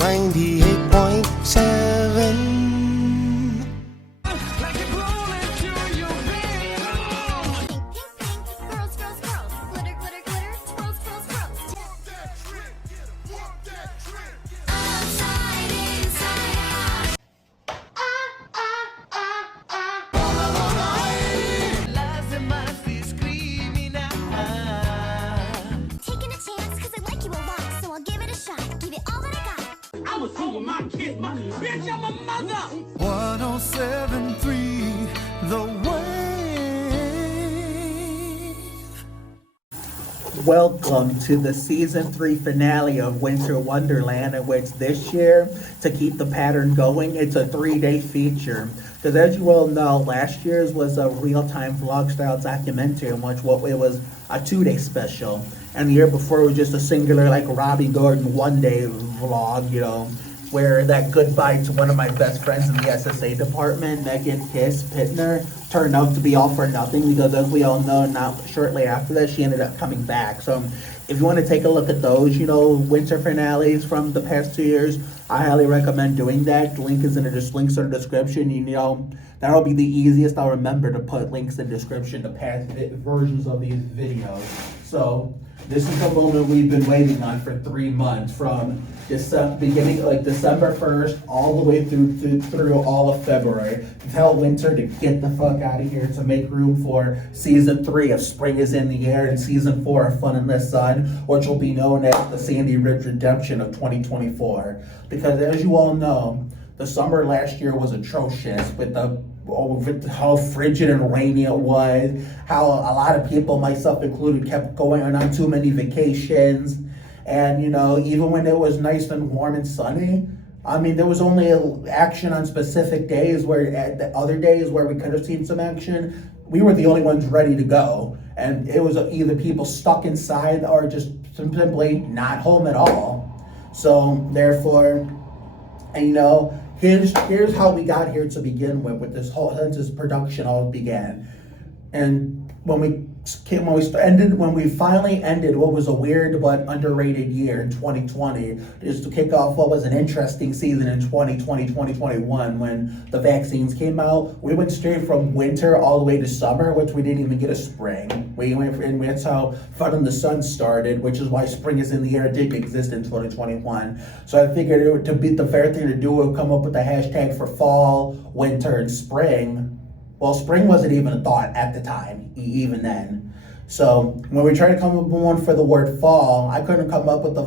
98.7. I'ma see with my kids, my bitch, I'm a mother. 107.3 The Wave. Welcome to the season 3 finale of Winter Wonderland, in which this year, to keep the pattern going, it's a 3-day feature. Because as you all know, last year's was a real-time vlog-style documentary, in which it was a 2-day special. And the year before it was just a singular, like, Robbie Gordon 1-day vlog, you know, where that goodbye to one of my best friends in the SSA department, Megan Kiss Pittner, turned out to be all for nothing, because as we all know, not shortly after that, she ended up coming back. So if you want to take a look at those, you know, winter finales from the past 2 years, I highly recommend doing that. The link is in the links in the description. You know, that'll be the easiest. I'll remember to put links in the description to past versions of these videos. So this is the moment we've been waiting on for 3 months, from beginning like December 1st all the way through all of February. Tell winter to get the fuck out of here, to make room for season 3 of Spring is in the Air and season 4 of Fun in the Sun, which will be known as the Sandy Ridge Redemption of 2024. Because as you all know, the summer last year was atrocious with how frigid and rainy it was, how a lot of people, myself included, kept going on too many vacations. And, you know, even when it was nice and warm and sunny, I mean, there was only action on specific days, where at the other days where we could have seen some action, we were the only ones ready to go. And it was either people stuck inside or just simply not home at all. So therefore, and you know, here's how we got here to begin with this whole, since this production all began. And when we finally ended what was a weird but underrated year in 2020, is to kick off what was an interesting season in 2021 when the vaccines came out. We went straight from winter all the way to summer, which we didn't even get a spring. And that's how Fun in the Sun started, which is why Spring is in the Air did exist in 2021. So I figured it would be the fair thing to do would come up with a hashtag for fall, winter, and spring. Well, spring wasn't even a thought at the time, even then. So when we tried to come up with one for the word fall, I couldn't come up with the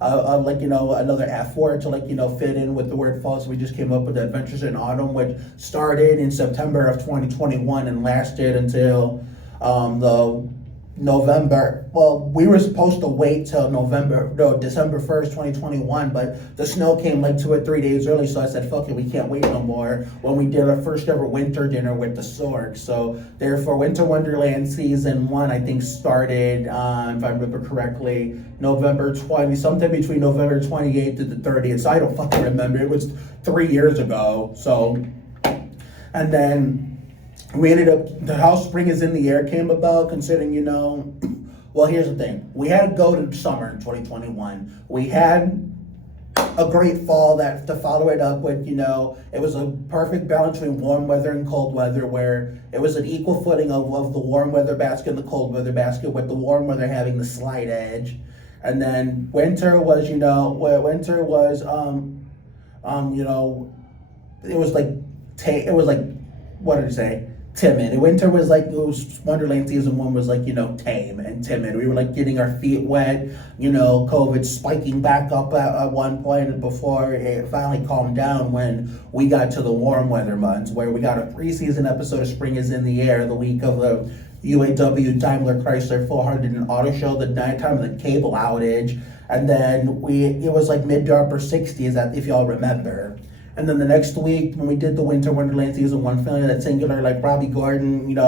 another F word to fit in with the word fall. So we just came up with Adventures in Autumn, which started in September of 2021 and lasted until the November. Well, we were supposed to wait till December 1st, 2021, but the snow came like 2 or 3 days early, so I said, fuck it, we can't wait no more, when we did our first ever winter dinner with the Sorg. So therefore, Winter Wonderland season 1, I think, started, if I remember correctly, November 20, sometime between November 28th to the 30th, so I don't fucking remember. It was 3 years ago. So, and then we ended up, the How Spring is in the Air came about, considering, you know, well, here's the thing. We had to go to summer in 2021. We had a great fall that to follow it up with, you know, it was a perfect balance between warm weather and cold weather, where it was an equal footing of the warm weather basket and the cold weather basket, with the warm weather having the slight edge. And then winter was, you know, it was like, what did I say? Timid. Winter was like, Wonderland season 1 was like, you know, tame and timid. We were like getting our feet wet, you know, COVID spiking back up at one point before it finally calmed down when we got to the warm weather months, where we got a preseason episode of Spring is in the Air the week of the UAW Daimler Chrysler 400 and Auto Show, the nighttime of the cable outage. And then it was like mid to upper 60s, if y'all remember. And then the next week, when we did the Winter Wonderland season 1 finale, that singular, like, Robbie Gordon, there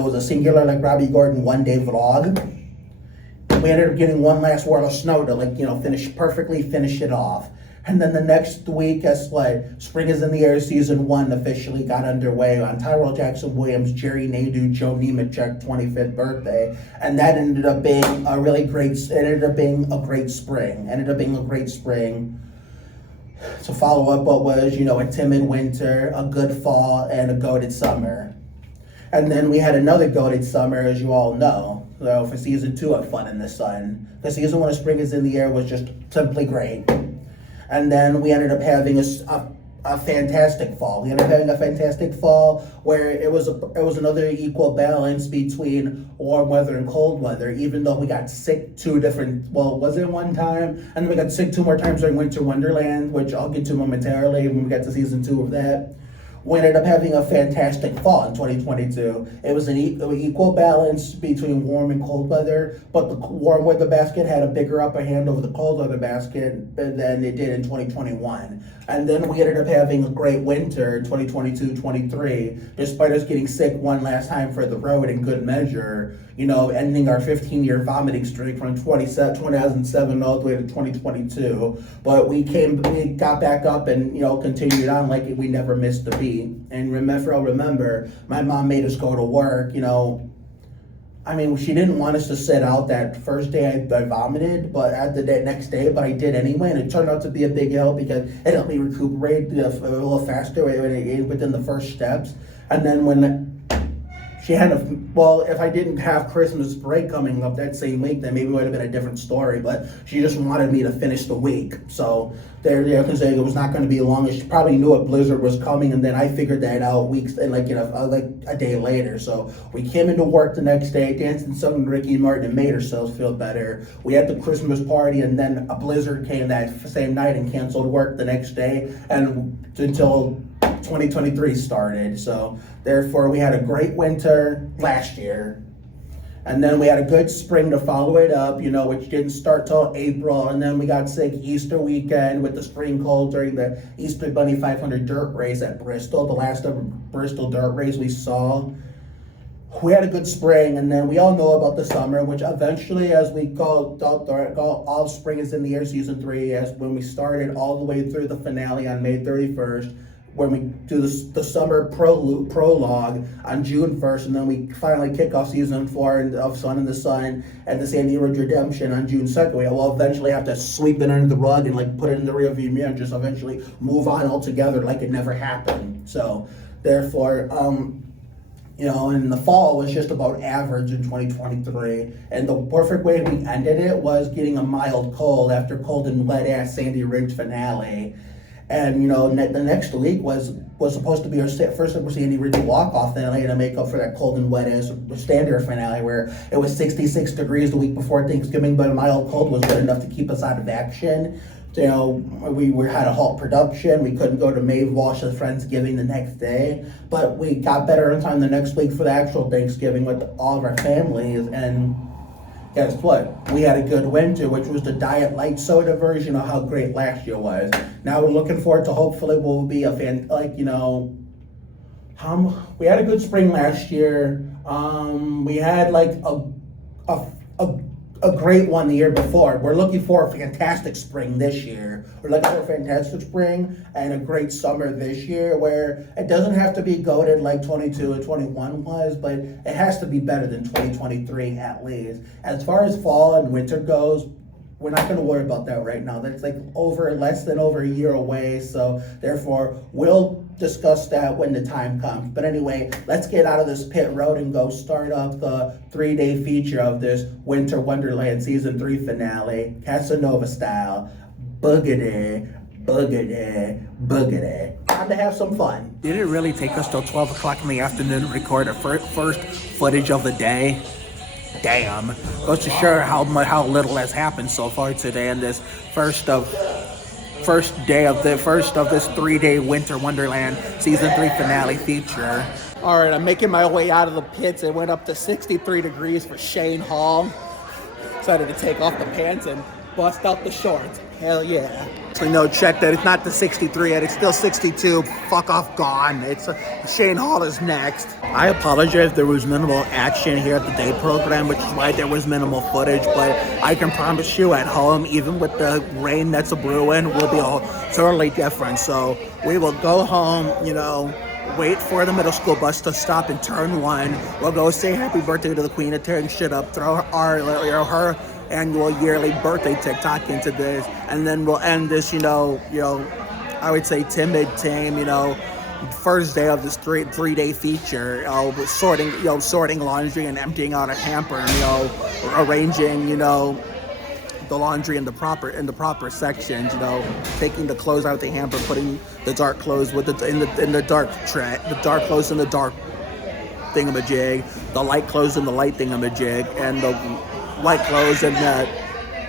was a singular, like, Robbie Gordon 1-day vlog. We ended up getting one last whirl of snow to, finish it off. And then the next week, guess what? Spring is in the Air season 1 officially got underway on Tyrell Jackson Williams, Jerry Nadeau, Joe Nemechek 25th birthday. And that ended up being a really great, it ended up being a great spring. To follow up what was, a timid winter, a good fall, and a goated summer. And then we had another goated summer, as you all know. So for season 2 of Fun in the Sun. The season 1 of Spring is in the Air was just simply great. And then we ended up having a fantastic fall. We ended up having a fantastic fall where it was another equal balance between warm weather and cold weather, even though we got sick was it one time? And then we got sick 2 more times during Winter Wonderland, which I'll get to momentarily when we get to season 2 of that. We ended up having a fantastic fall in 2022. It was an equal balance between warm and cold weather, but the warm weather basket had a bigger upper hand over the cold weather basket than it did in 2021. And then we ended up having a great winter in 2022-23, despite us getting sick one last time for the road in good measure, ending our 15-year vomiting streak from 2007 all the way to 2022. But we got back up and, continued on like we never missed a beat. And remember, my mom made us go to work, she didn't want us to sit out that first day I vomited, but at the next day, but I did anyway, and it turned out to be a big help because it helped me recuperate a little faster within the first steps. And then when she had if I didn't have Christmas break coming up that same week, then maybe it would have been a different story, but she just wanted me to finish the week. So because it was not going to be long, she probably knew a blizzard was coming, and then I figured that out weeks and like a day later. So we came into work the next day, danced and sung Ricky Martin and made ourselves feel better. We had the Christmas party, and then a blizzard came that same night and canceled work the next day, and until 2023 started. So therefore we had a great winter last year, and then we had a good spring to follow it up, which didn't start till April, and then we got sick Easter weekend with the spring cold during the Easter Bunny 500 dirt race at Bristol, the last of Bristol dirt race we saw. We had a good spring, and then we all know about the summer, which eventually, as we go all Spring is in the Air season 3, as when we started all the way through the finale on May 31st, when we do the summer prologue on June 1st, and then we finally kick off season 4 of Sun in the Sun and the Sandy Ridge Redemption on June 2nd. We'll eventually have to sweep it under the rug and put it in the rearview mirror and just eventually move on altogether like it never happened. So therefore, and the fall was just about average in 2023. And the perfect way we ended it was getting a mild cold after cold and wet ass Sandy Ridge finale. And the next week was supposed to be our first ever Sandy Ridge walk-off finale to make up for that cold and wet as standard finale where it was 66 degrees the week before Thanksgiving, but a mild cold was good enough to keep us out of action. We had to halt production. We couldn't go to Maeve Walsh for Friendsgiving the next day, but we got better in time the next week for the actual Thanksgiving with all of our families. And guess what? We had a good winter, which was the Diet Lite Soda version of how great last year was. Now we're looking forward to hopefully will be a fan, we had a good spring last year. We had a great one the year before. We're looking for a fantastic spring this year. We're looking for a fantastic spring and a great summer this year where it doesn't have to be goated like 22 and 21 was, but it has to be better than 2023 at least. As far as fall and winter goes, we're not going to worry about that right now. That's less than over a year away, so therefore we'll discuss that when the time comes. But anyway, let's get out of this pit road and go start up the 3-day feature of this Winter Wonderland Season 3 finale, Casanova style. Boogity, boogity, boogity. Time to have some fun. Did it really take us till 12 o'clock in the afternoon to record the first footage of the day? Damn. Goes to show how little has happened so far today in this first of this 3-day Winter Wonderland Season 3 finale feature. All right, I'm making my way out of the pits. It went up to 63 degrees for Shane Hall. Decided to take off the pants and Bust out the shorts. Hell yeah. So no, check that. It's not the 63 yet. It's still 62. Fuck off, gone. It's Shane Hall is next. I apologize. There was minimal action here at the day program, which is why there was minimal footage. But I can promise you, at home, even with the rain that's a brewing, will be all totally different. So we will go home. You know, wait for the middle school bus to stop in turn 1. We'll go say happy birthday to the queen of tearing shit up. Throw her annual yearly birthday TikTok into this, and then we'll end this, I would say timid, tame, first day of this three-day feature, sorting laundry and emptying out a hamper, arranging, the laundry in the proper sections, taking the clothes out of the hamper, putting the dark clothes in the dark tray, the dark clothes in the dark thingamajig, the light clothes in the light thingamajig, and the white clothes and that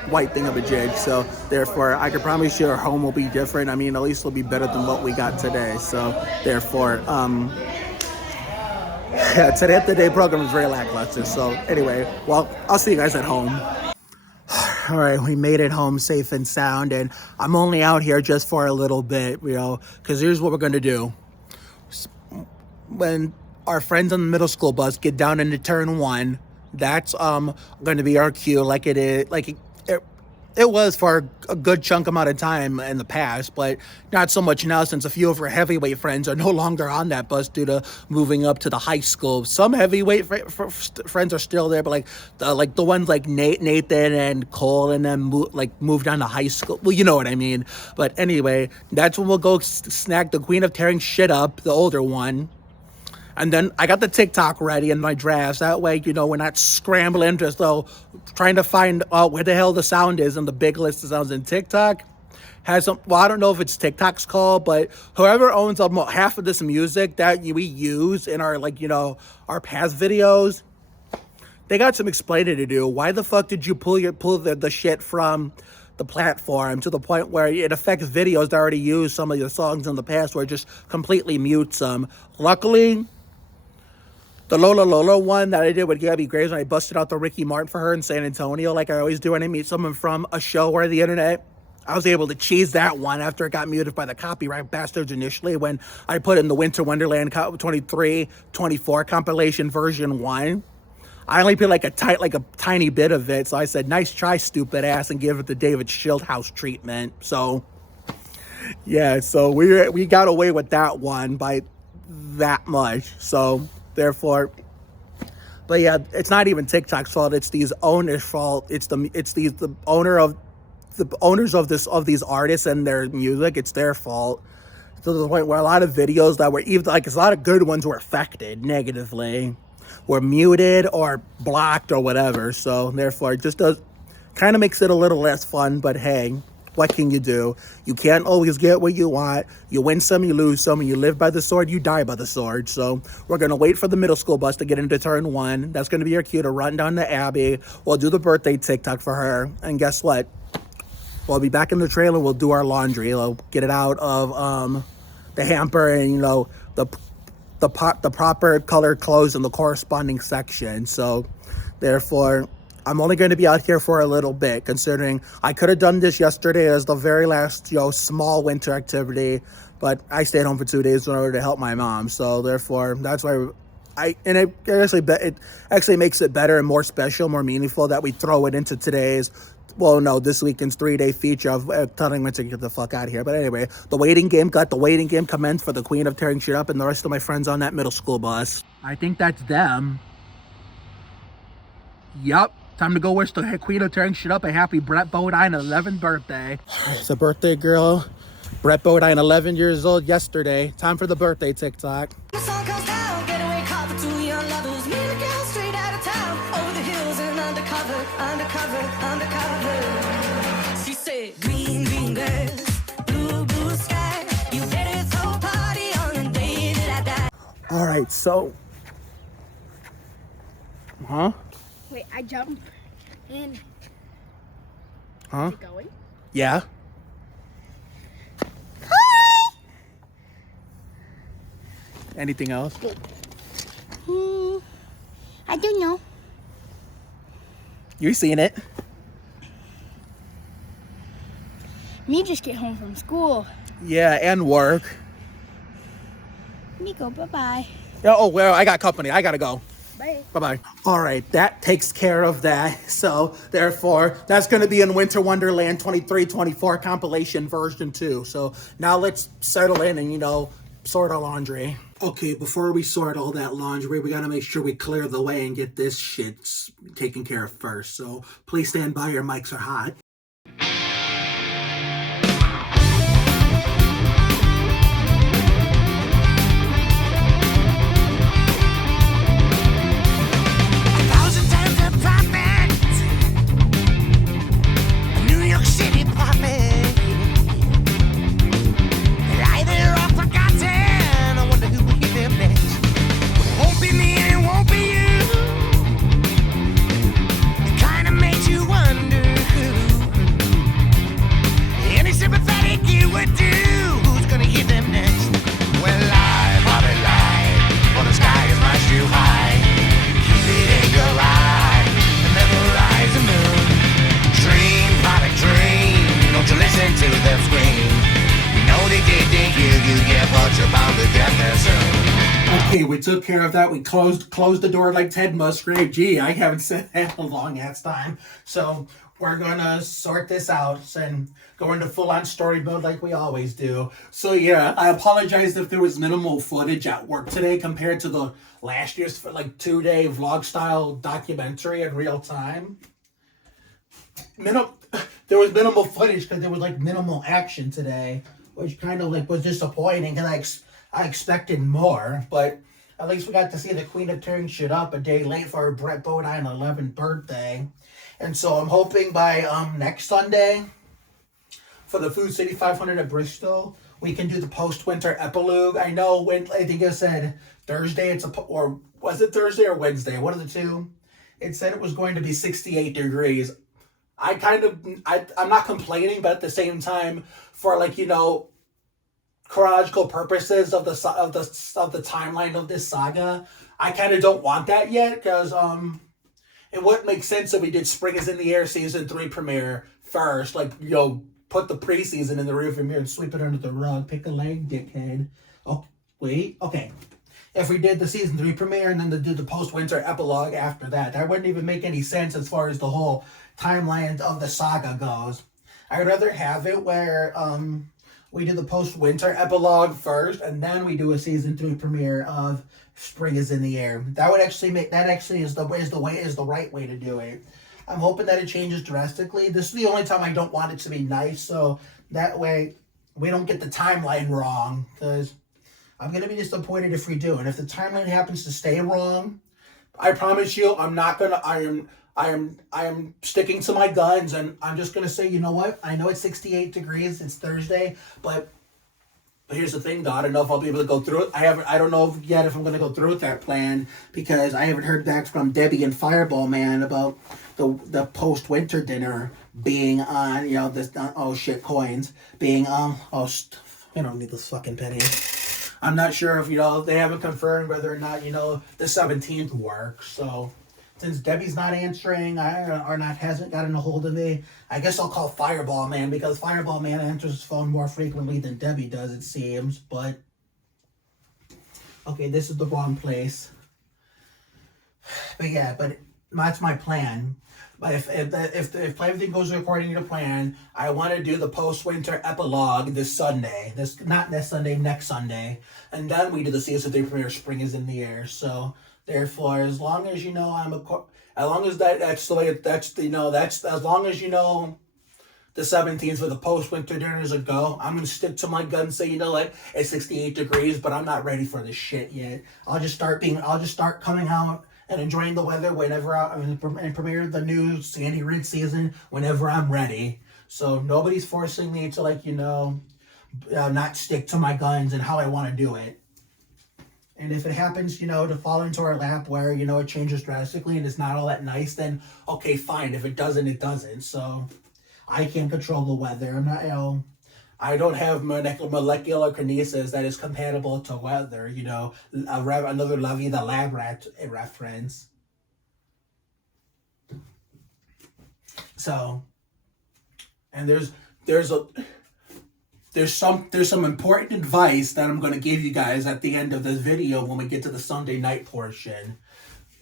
white thingamajig. So therefore, I can promise you our home will be different. I mean, at least it'll be better than what we got today. So therefore, today at the day program is very lackluster. So anyway, well, I'll see you guys at home. All right, we made it home safe and sound, and I'm only out here just for a little bit, because here's what we're going to do. When our friends on the middle school bus get down into turn 1, that's going to be our cue, like it was for a good chunk amount of time in the past, but not so much now, since a few of our heavyweight friends are no longer on that bus due to moving up to the high school. Some heavyweight friends are still there, but the ones like Nathan and Cole and them moved on to high school. Well, you know what I mean. But anyway, that's when we'll go snag the queen of tearing shit up, the older one. And then I got the TikTok ready in my drafts. That way, we're not scrambling just trying to find out where the hell the sound is in the big list of sounds in TikTok. I don't know if it's TikTok's call, but whoever owns half of this music that we use in our, our past videos, they got some explaining to do. Why the fuck did you pull the shit from the platform to the point where it affects videos that already use some of your songs in the past, where it just completely mutes them? Luckily, the Lola one that I did with Gabby Graves, when I busted out the Ricky Martin for her in San Antonio, like I always do when I meet someone from a show or the internet, I was able to cheese that one after it got muted by the copyright bastards initially when I put in the Winter Wonderland 23-24 compilation version 1. I only put a tiny bit of it, so I said, nice try, stupid ass, and give it the David Schildhouse treatment. So, yeah, so we got away with that one by that much. So, therefore, but yeah, it's not even TikTok's fault. It's these owners' fault. It's the owners of these artists and their music. It's their fault. To the point where a lot of videos that were even a lot of good ones were affected negatively, were muted or blocked or whatever. So therefore, it just kind of makes it a little less fun. But hey, what can you do? You can't always get what you want. You win some, you lose some. You live by the sword, you die by the sword. So we're going to wait for the middle school bus to get into turn 1. That's going to be our cue to run down to Abby. We'll do the birthday TikTok for her. And guess what? We'll be back in the trailer. We'll do our laundry. We'll get it out of the hamper and, the proper colored clothes in the corresponding section. So therefore, I'm only going to be out here for a little bit, considering I could have done this yesterday as the very last, small winter activity, but I stayed home for 2 days in order to help my mom. So therefore, that's why it actually makes it better and more special, more meaningful that we throw it into this weekend's 3-day feature of telling me to get the fuck out of here. But anyway, the waiting game commenced for the queen of tearing shit up and the rest of my friends on that middle school bus. I think that's them. Yup. Time to go wish the queen of tearing shit up a happy Brett Bodine 11th birthday. It's a birthday girl. Brett Bodine, 11 years old yesterday. Time for the birthday TikTok. The sun comes down, getaway car for 2 young lovers. Me and a girl straight out of town, over the hills and undercover. She said, green, green grass, blue, blue sky. You better throw a party on the day that I die. All right, so. Huh? Wait, I jump in. Huh? Is it going? Yeah. Hi! Anything else? I don't know. You seen it? Me just get home from school. Yeah, and work. Nico, bye-bye. Yeah, oh, well, I got company. I gotta go. Bye. Bye-bye. All right, that takes care of that. So, therefore, that's going to be in Winter Wonderland 23-24 compilation version 2. So, now let's settle in and, sort our laundry. Okay, before we sort all that laundry, we got to make sure we clear the way and get this shit taken care of first. So, please stand by. Your mics are hot. Okay, we took care of that. We closed the door like Ted Musgrave. Gee, I haven't said that in a long ass time. So we're gonna sort this out and go into full-on story mode like we always do. So yeah, I apologize if there was minimal footage at work today compared to the last year's 2-day vlog style documentary in real time. There was minimal footage because there was minimal action today, which kind of was disappointing because I expected more, but at least we got to see the Queen of tearing shit up a day late for her Brett Bodine 11th birthday. And so I'm hoping by next Sunday for the Food City 500 at Bristol, we can do the Post-Winter Epilogue. I know I think it said Thursday, or was it Thursday or Wednesday? One of the two. It said it was going to be 68 degrees. I'm not complaining, but at the same time, for chronological purposes of the timeline of this saga, I kind of don't want that yet because it wouldn't make sense if we did Spring is in the Air season 3 premiere first, put the preseason in the rearview mirror and sweep it under the rug. Pick a leg, dickhead. Oh wait, okay. If we did the season 3 premiere and then do the post-winter epilogue after that wouldn't even make any sense as far as the whole timeline of the saga goes. I'd rather have it where we do the post-winter epilogue first, and then we do a season 3 premiere of Spring is in the Air. That would actually is the right way to do it. I'm hoping that it changes drastically. This is the only time I don't want it to be nice, so that way we don't get the timeline wrong. Because I'm gonna be disappointed if we do, and if the timeline happens to stay wrong, I promise you, I'm not gonna. I am sticking to my guns, and I'm just gonna say, you know what? I know it's 68 degrees. It's Thursday, but here's the thing, though. I don't know if I'll be able to go through it. I don't know yet if I'm gonna go through with that plan because I haven't heard back from Debbie and Fireball Man about the post-winter dinner being on. This coins being we don't need those fucking pennies. I'm not sure if they haven't confirmed whether or not the 17th works. So. Since Debbie's not answering hasn't gotten a hold of me, I guess I'll call Fireball Man because Fireball Man answers his phone more frequently than Debbie does, it seems. But okay, this is the wrong place. But yeah, that's my plan. But if everything goes according to plan, I want to do the post-winter epilogue this Sunday. Not this Sunday, next Sunday, and then we do the season 3 premiere. Spring is in the Air. So. Therefore, as long as as long as that's the way as long as the 17th for the post-winter dinner is a go, I'm gonna stick to my gun and say, it's 68 degrees, but I'm not ready for this shit yet. I'll just start coming out and enjoying the weather whenever and premiere the new Sandy Ridge season whenever I'm ready. So nobody's forcing me to not stick to my guns and how I want to do it. And if it happens, to fall into our lap where, it changes drastically and it's not all that nice, then okay, fine. If it doesn't, it doesn't. So I can't control the weather. I'm not, I don't have molecular kinesis that is compatible to weather, another Lovey the Lab Rat reference. So, and there's there's some important advice that I'm going to give you guys at the end of this video when we get to the Sunday night portion.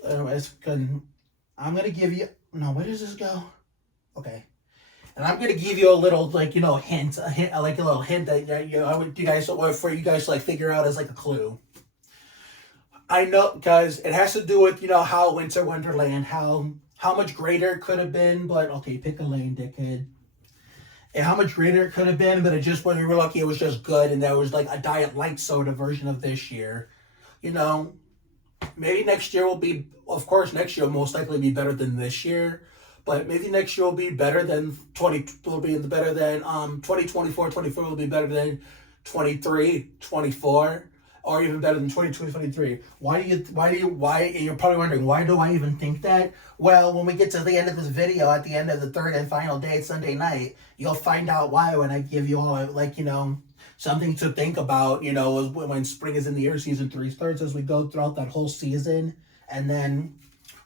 I'm going to give you, no, where does this go? Okay. And I'm going to give you a little, like, you know, hint, like a little hint that, you know, I would, you guys, or for you guys to, like, figure out as, like, a clue. I know, guys, it has to do with, you know, how Winter Wonderland, how much greater it could have been, but, okay, pick a lane, dickhead. And how much greater it could have been, but it just, when we were lucky, it was just good, and there was, like, a Diet Lite Soda version of this year. You know, maybe next year will be, of course, next year will most likely be better than this year, but maybe next year will be better than 2024, 24 will be better than 23, 24, or even better than 22, 23. Why, you're probably wondering, why do I even think that? Well, when we get to the end of this video, at the end of the third and final day, Sunday night, you'll find out why when I give you all, like, you know, something to think about, you know, when spring is in the air, season 3 starts, as we go throughout that whole season, and then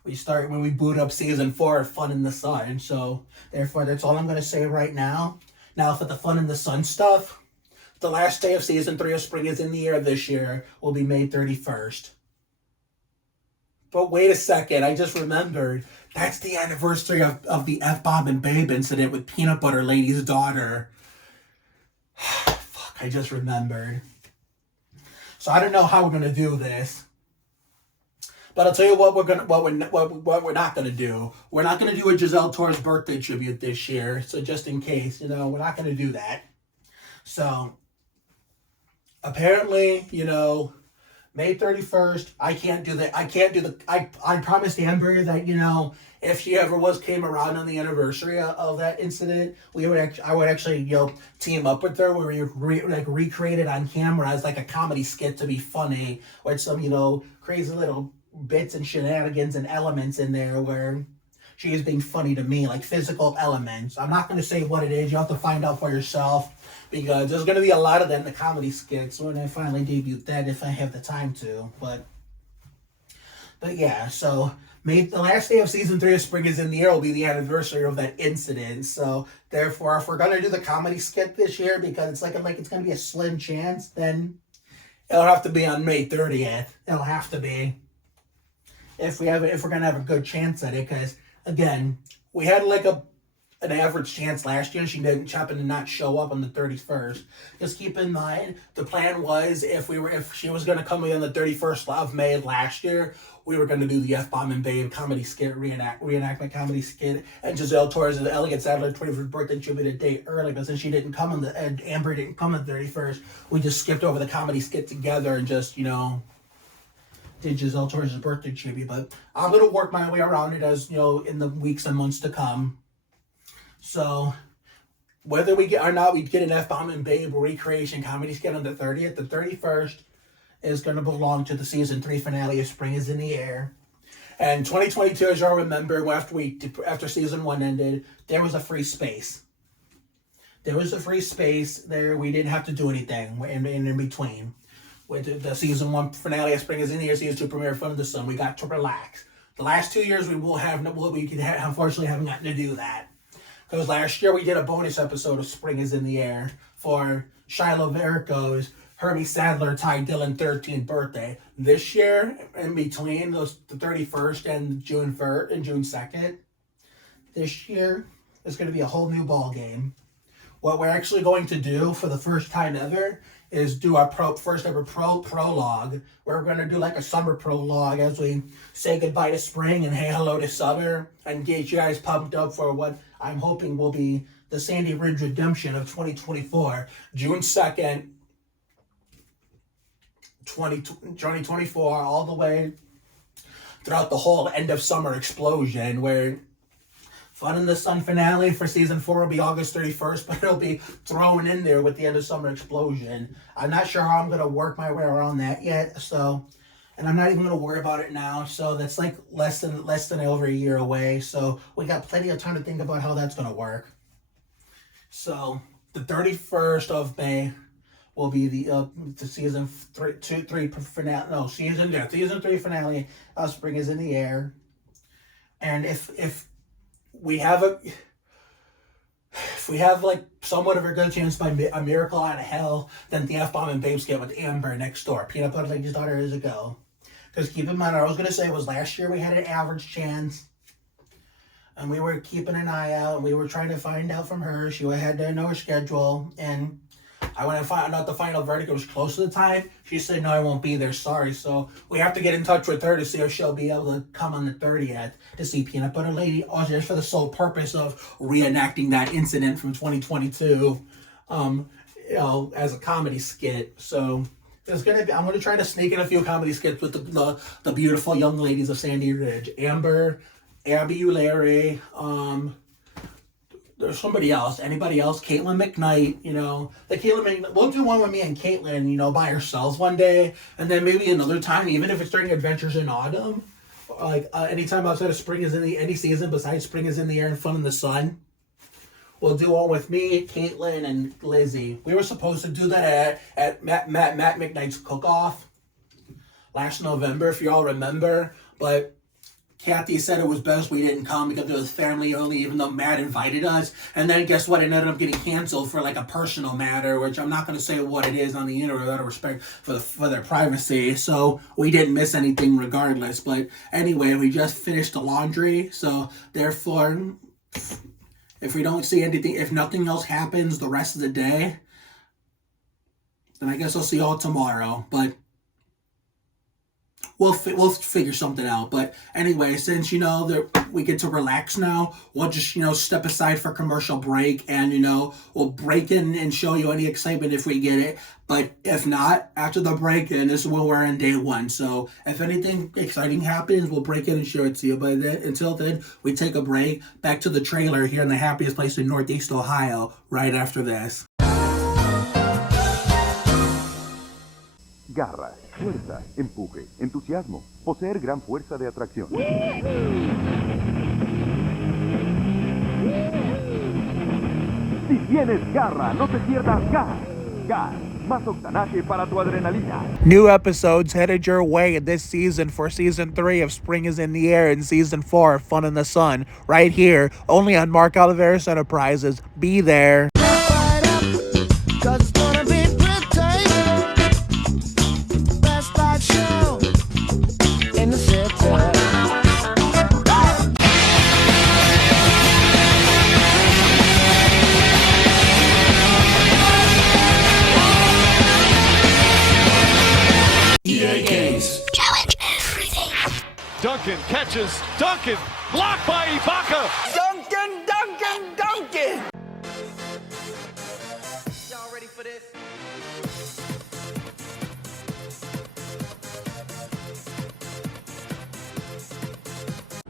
when we boot up season 4, Fun in the Sun. So, therefore, that's all I'm going to say right now. Now, for the Fun in the Sun stuff, the last day of season 3 of Spring is in the Air this year will be May 31st. But wait a second, I just remembered, that's the anniversary of the F-bomb and Babe incident with Peanut Butter Lady's daughter. Fuck, I just remembered. So I don't know how we're going to do this. But I'll tell you what we're not gonna do. We're not gonna do a Giselle Torres birthday tribute this year. So just in case, you know, we're not gonna do that. So apparently, you know, May 31st, I promised Amber that, you know, if she ever came around on the anniversary of that incident, I would actually, you know, team up with her where we recreate it on camera as like a comedy skit to be funny, with some, you know, crazy little bits and shenanigans and elements in there where she is being funny to me, like physical elements. I'm not going to say what it is. You have to find out for yourself, because there's going to be a lot of that in the comedy skits when I finally debut that, if I have the time to. But yeah, so the last day of season 3 of Spring is in the Air will be the anniversary of that incident. So therefore, if we're going to do the comedy skit this year, because it's like it's going to be a slim chance, then it'll have to be on May 30th. It'll have to be. If we're gonna have a good chance at it, because again, we had like an average chance last year. She didn't happen to not show up on the 31st. Just keep in mind, the plan was if she was gonna come in on the 31st of May last year, we were gonna do the F-bomb and Babe comedy skit reenactment comedy skit, and Giselle Torres and Elegant Sadler 21st birthday tribute a day early, but since Amber didn't come on the 31st, we just skipped over the comedy skit together and just, you know, did Giselle Torres' birthday tribute. But I'm going to work my way around it, as, you know, in the weeks and months to come. So whether we get or not, we get an F-bomb and Babe recreation comedy skit on the 30th. The 31st is going to belong to the season 3 finale of Spring is in the Air. And 2022, as y'all remember, after season 1 ended, there was a free space. There was a free space there. We didn't have to do anything in between. With the season 1 finale of Spring is in the Air, season 2 premiere Fun in the Sun, we got to relax. The last 2 years unfortunately haven't gotten to do that, because last year we did a bonus episode of Spring is in the Air for Shiloh Verico's Herbie Sadler Ty Dillon 13th birthday. This year, in between the 31st and June 2nd, this year is going to be a whole new ball game. What we're actually going to do for the first time ever is do our first ever prologue. We're going to do like a summer prologue as we say goodbye to spring and hey hello to summer, and get you guys pumped up for what I'm hoping will be the Sandy Ridge redemption of 2024. June 2nd, 2024, all the way throughout the whole end of summer explosion, where Fun in the Sun finale for season 4 will be August 31st, but it'll be thrown in there with the end of summer explosion. I'm not sure how I'm going to work my way around that yet, so, and I'm not even going to worry about it now, so that's like less than over a year away, so we got plenty of time to think about how that's going to work. So, the 31st of May will be the season 3 finale, no, season 3 finale of Spring is in the Air. And if we have if we have like somewhat of a good chance by a miracle out of hell, then the F-bomb and babes get with Amber next door. Peanut Butter Lady's daughter is a go. Because keep in mind, I was going to say it was last year we had an average chance. And we were keeping an eye out. And we were trying to find out from her. She had to know her schedule. And I went and found out the final verdict. It was close to the time. She said, no, I won't be there. Sorry. So we have to get in touch with her to see if she'll be able to come on the 30th to see Peanut Butter Lady. Also, just for the sole purpose of reenacting that incident from 2022, as a comedy skit. So I'm going to try to sneak in a few comedy skits with the beautiful young ladies of Sandy Ridge. Amber, Abby Ulary, there's somebody else. Anybody else? Caitlin McKnight, we'll do one with me and Caitlin, by ourselves one day. And then maybe another time, even if it's during Adventures in Autumn, like anytime outside of spring is any season besides Spring is in the Air and Fun in the Sun. We'll do one with me, Caitlin, and Lizzie. We were supposed to do that at Matt McKnight's cook-off last November, if you all remember. But Kathy said it was best we didn't come because it was family only, even though Matt invited us. And then guess what? It ended up getting canceled for like a personal matter, which I'm not going to say what it is on the internet out of respect for their privacy. So we didn't miss anything regardless. But anyway, we just finished the laundry. So therefore, if we don't see anything, if nothing else happens the rest of the day, then I guess I'll see y'all tomorrow. But we'll figure something out. But anyway, since that we get to relax now, we'll just step aside for commercial break, and we'll break in and show you any excitement if we get it. But if not, after the break, then this is when we're in day one. So if anything exciting happens, we'll break in and show it to you. But until then, we take a break. Back to the trailer here in the happiest place in Northeast Ohio right after this. Garra, fuerza, empuje, entusiasmo, poseer gran fuerza de atracción. Si tienes garra, no te pierdas gas. Gas, más octanaje para tu adrenalina. New episodes headed your way this season for Season 3 of Spring is in the Air and Season 4 of Fun in the Sun, right here, only on Mark Oliveris Enterprises. Be there. Duncan catches, Duncan, blocked by Ibaka. Duncan, Duncan, Duncan. Y'all ready for this?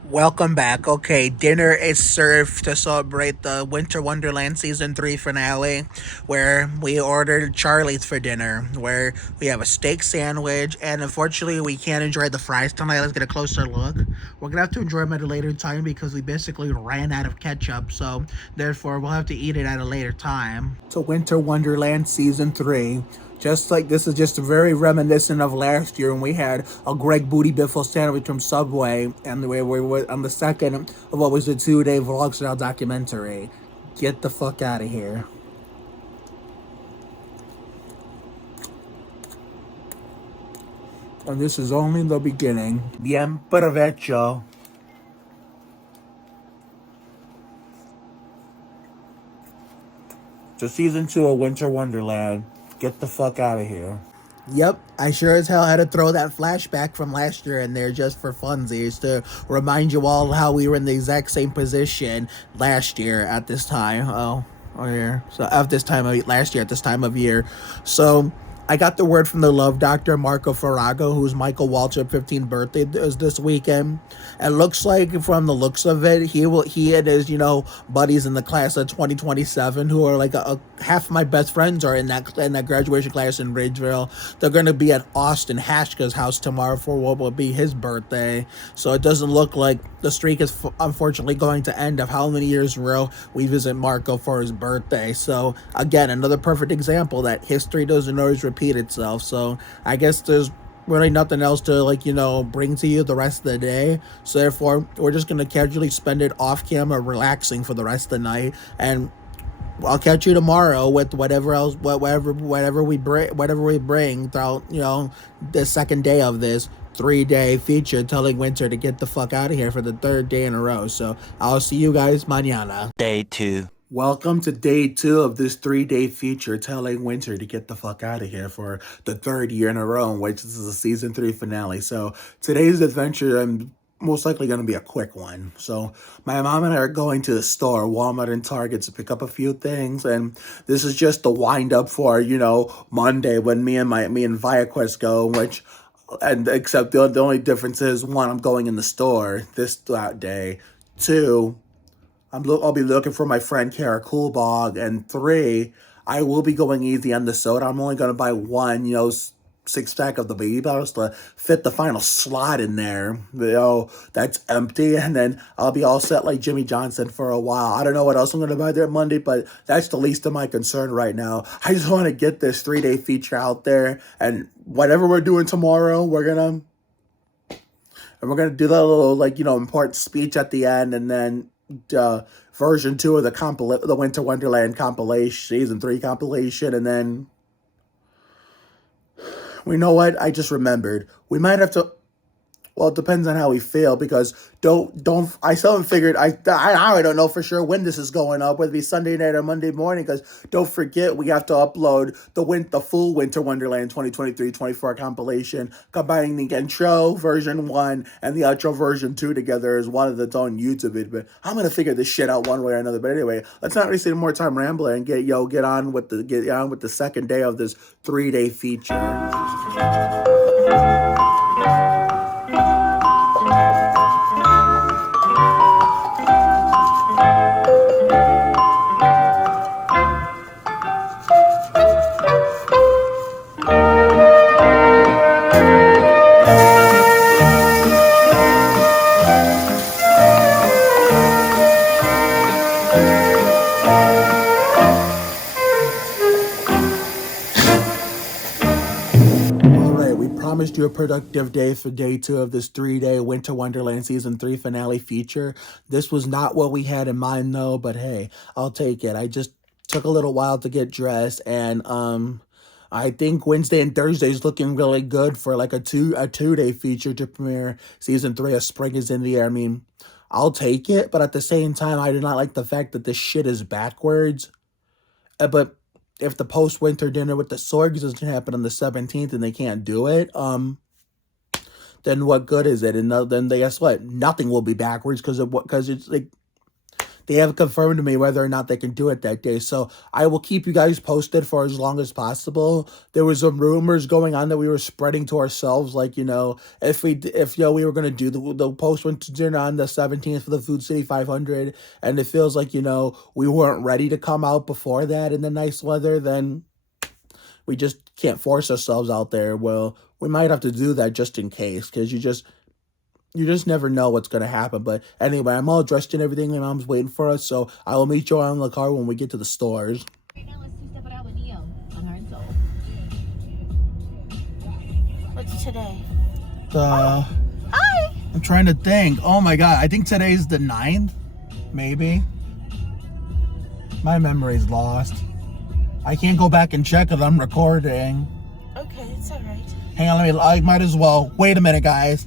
Welcome back. Okay, dinner is served to celebrate the Winter Wonderland Season 3 finale, where we ordered Charlie's for dinner, where we have a steak sandwich, and unfortunately we can't enjoy the fries tonight. Let's get a closer look. We're gonna have to enjoy them at a later time because we basically ran out of ketchup, so therefore we'll have to eat it at a later time. So Winter Wonderland Season 3. Just like this is just very reminiscent of last year when we had a Greg Booty Biffle sandwich from Subway, and we were on the second of what was a 2-day vlog style documentary. Get the fuck out of here. And this is only the beginning. Bien provecho. So Season 2 of Winter Wonderland. Get the fuck out of here. Yep, I sure as hell had to throw that flashback from last year in there just for funsies to remind you all how we were in the exact same position last year at this time. So at this time of last year at this time of year. So I got the word from the love doctor, Marco Ferrago, whose Michael Waltrip 15th birthday is this weekend. It looks like, from the looks of it, he and his, buddies in the class of 2027, who are like half of my best friends are in that graduation class in Ridgeville. They're going to be at Austin Hashka's house tomorrow for what will be his birthday. So it doesn't look like the streak is unfortunately going to end of how many years in a row we visit Marco for his birthday. So again, another perfect example that history doesn't always repeat itself. So I guess there's really nothing else to bring to you the rest of the day. So therefore, we're just going to casually spend it off camera relaxing for the rest of the night. And I'll catch you tomorrow with whatever else, whatever we bring throughout, the second day of this 3-day feature, telling Winter to get the fuck out of here for the third day in a row. So I'll see you guys mañana. Day 2. Welcome to day 2 of this 3-day feature telling Winter to get the fuck out of here for the third year in a row, which is the season 3 finale. So today's adventure, I'm most likely going to be a quick one. So my mom and I are going to the store, Walmart and Target, to pick up a few things, and this is just the wind up for, Monday when me and ViaQuest go, and except the only difference is, 1, I'm going in the store that day. 2, I'll be looking for my friend Kara Coolbog, and 3, I will be going easy on the soda. I'm only going to buy 1, 6-pack of the baby bottles to fit the final slot in there. That's empty, and then I'll be all set like Jimmy Johnson for a while. I don't know what else I'm going to buy there Monday, but that's the least of my concern right now. I just want to get this 3-day feature out there, and whatever we're doing tomorrow, we're gonna do that little important speech at the end, and then version 2 of the Winter Wonderland compilation, season 3 compilation, and then we know what I just remembered. We might have to. Well, it depends on how we feel, because I still haven't figured. I don't know for sure when this is going up, whether it be Sunday night or Monday morning, because don't forget we have to upload the full Winter Wonderland 2023-24 compilation, combining the intro version 1 and the outro version 2 together as one of its own YouTube video. But I'm gonna figure this shit out one way or another. But anyway, let's not waste any more time rambling and get on with the second day of this 3-day feature. Promised you a productive day for day 2 of this 3-day Winter Wonderland season 3 finale feature. This was not what we had in mind though, but hey, I'll take it. I just took a little while to get dressed, and I think Wednesday and Thursday is looking really good for like a 2-day feature to premiere season 3 of Spring is in the Air. I mean, I'll take it, but at the same time, I do not like the fact that this shit is backwards. But if the post-winter dinner with the Sorgs doesn't happen on the 17th and they can't do it, then what good is it? And then guess what? Nothing will be backwards because it's like they haven't confirmed to me whether or not they can do it that day. So I will keep you guys posted for as long as possible. There was some rumors going on that we were spreading to ourselves, if we were gonna do the post-winter dinner on the 17th for the Food City 500, and it feels like we weren't ready to come out before that in the nice weather, then we just can't force ourselves out there. Well, we might have to do that just in case, because you just never know what's going to happen. But anyway, I'm all dressed and everything. My mom's waiting for us, so I will meet you on the car when we get to the stores. What's today? Hi! I'm trying to think. Oh my god, I think today's the 9th, maybe. My memory's lost. I can't go back and check if I'm recording. Okay, it's alright. Hang on, I might as well. Wait a minute, guys.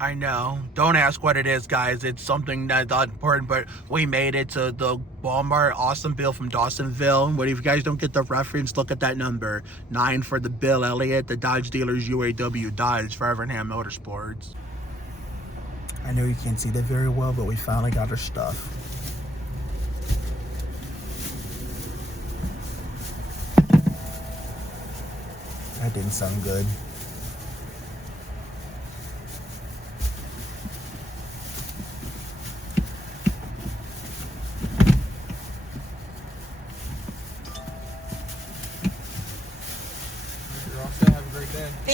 I know. Don't ask what it is, guys. It's something that's not important, but we made it to the Walmart Awesomeville from Dawsonville. But if you guys don't get the reference, look at that number. 9 for the Bill Elliott, the Dodge dealers, UAW Dodge for Evernham Motorsports. I know you can't see that very well, but we finally got our stuff. That didn't sound good.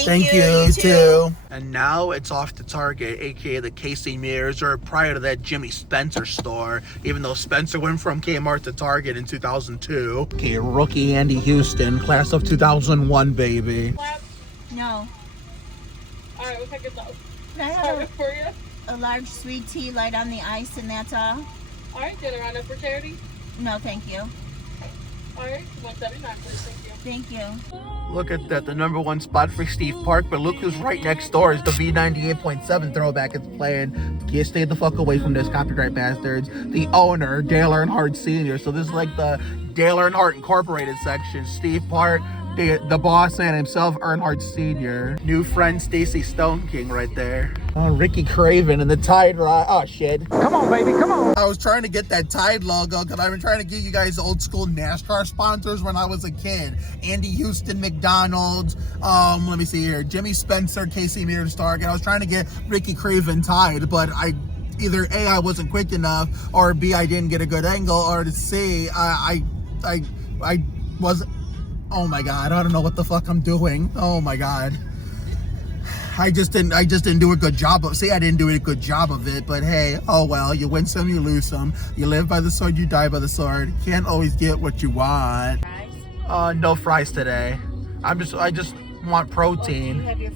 Thank you too. And now it's off to Target, aka the Casey Mears, or prior to that, Jimmy Spencer store, even though Spencer went from Kmart to Target in 2002. Okay, rookie Andy Houston, class of 2001, baby. No. Alright, we'll pick it up. Can I have a large sweet tea, light on the ice, and that's all? Alright, did it round up for charity? No, thank you. Alright, 179, please. Thank you. Thank you. Look at that, the number one spot for Steve Park, but look who's right next door is the V98.7 throwback it's playing. Can't stay the fuck away from this, copyright bastards. The owner, Dale Earnhardt Sr. So this is like the Dale Earnhardt Incorporated section. Steve Park, the boss man himself, Earnhardt Sr. New friend Stacy Stone King right there. Oh, Ricky Craven and the Tide Rod. Oh, shit. Come on, baby, come on. I was trying to get that Tide logo because I've been trying to give you guys old school NASCAR sponsors when I was a kid. Andy Houston, McDonald's, let me see here, Jimmy Spencer, Casey Mears Stark, and I was trying to get Ricky Craven Tide, but either A, I wasn't quick enough, or B, I didn't get a good angle, or C, I wasn't. Oh my God, I don't know what the fuck I'm doing. Oh my God. I just didn't do a good job of, I didn't do a good job of it, but hey, oh well, you win some, you lose some. You live by the sword, you die by the sword. Can't always get what you want. No fries today. I just want protein. Do you have your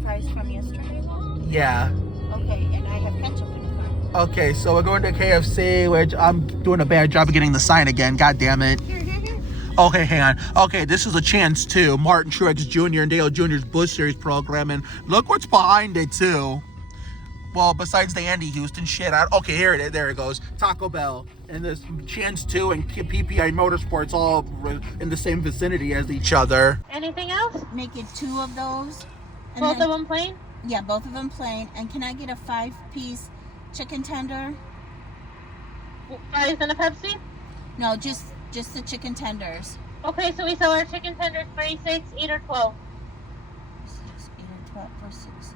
fries from yesterday? Yeah. Okay, and I have ketchup in the car. Okay, so we're going to KFC, which I'm doing a bad job of getting the sign again. God damn it. Here. Okay, hang on. Okay, this is a chance too. Martin Truex Jr. and Dale Jr.'s Busch Series program, and look what's behind it too. Well, besides the Andy Houston shit, okay, here it is. There it goes. Taco Bell and this Chance 2 and PPI Motorsports all in the same vicinity as each other. Anything else? Make it 2 of those. And Both of them plain? Yeah, both of them plain. And can I get a 5-piece chicken tender? Fries and a Pepsi? No, just the chicken tenders. Okay, so we sell our chicken tenders 3, 6, 8, or 12. 6, 8, or 12 for 6.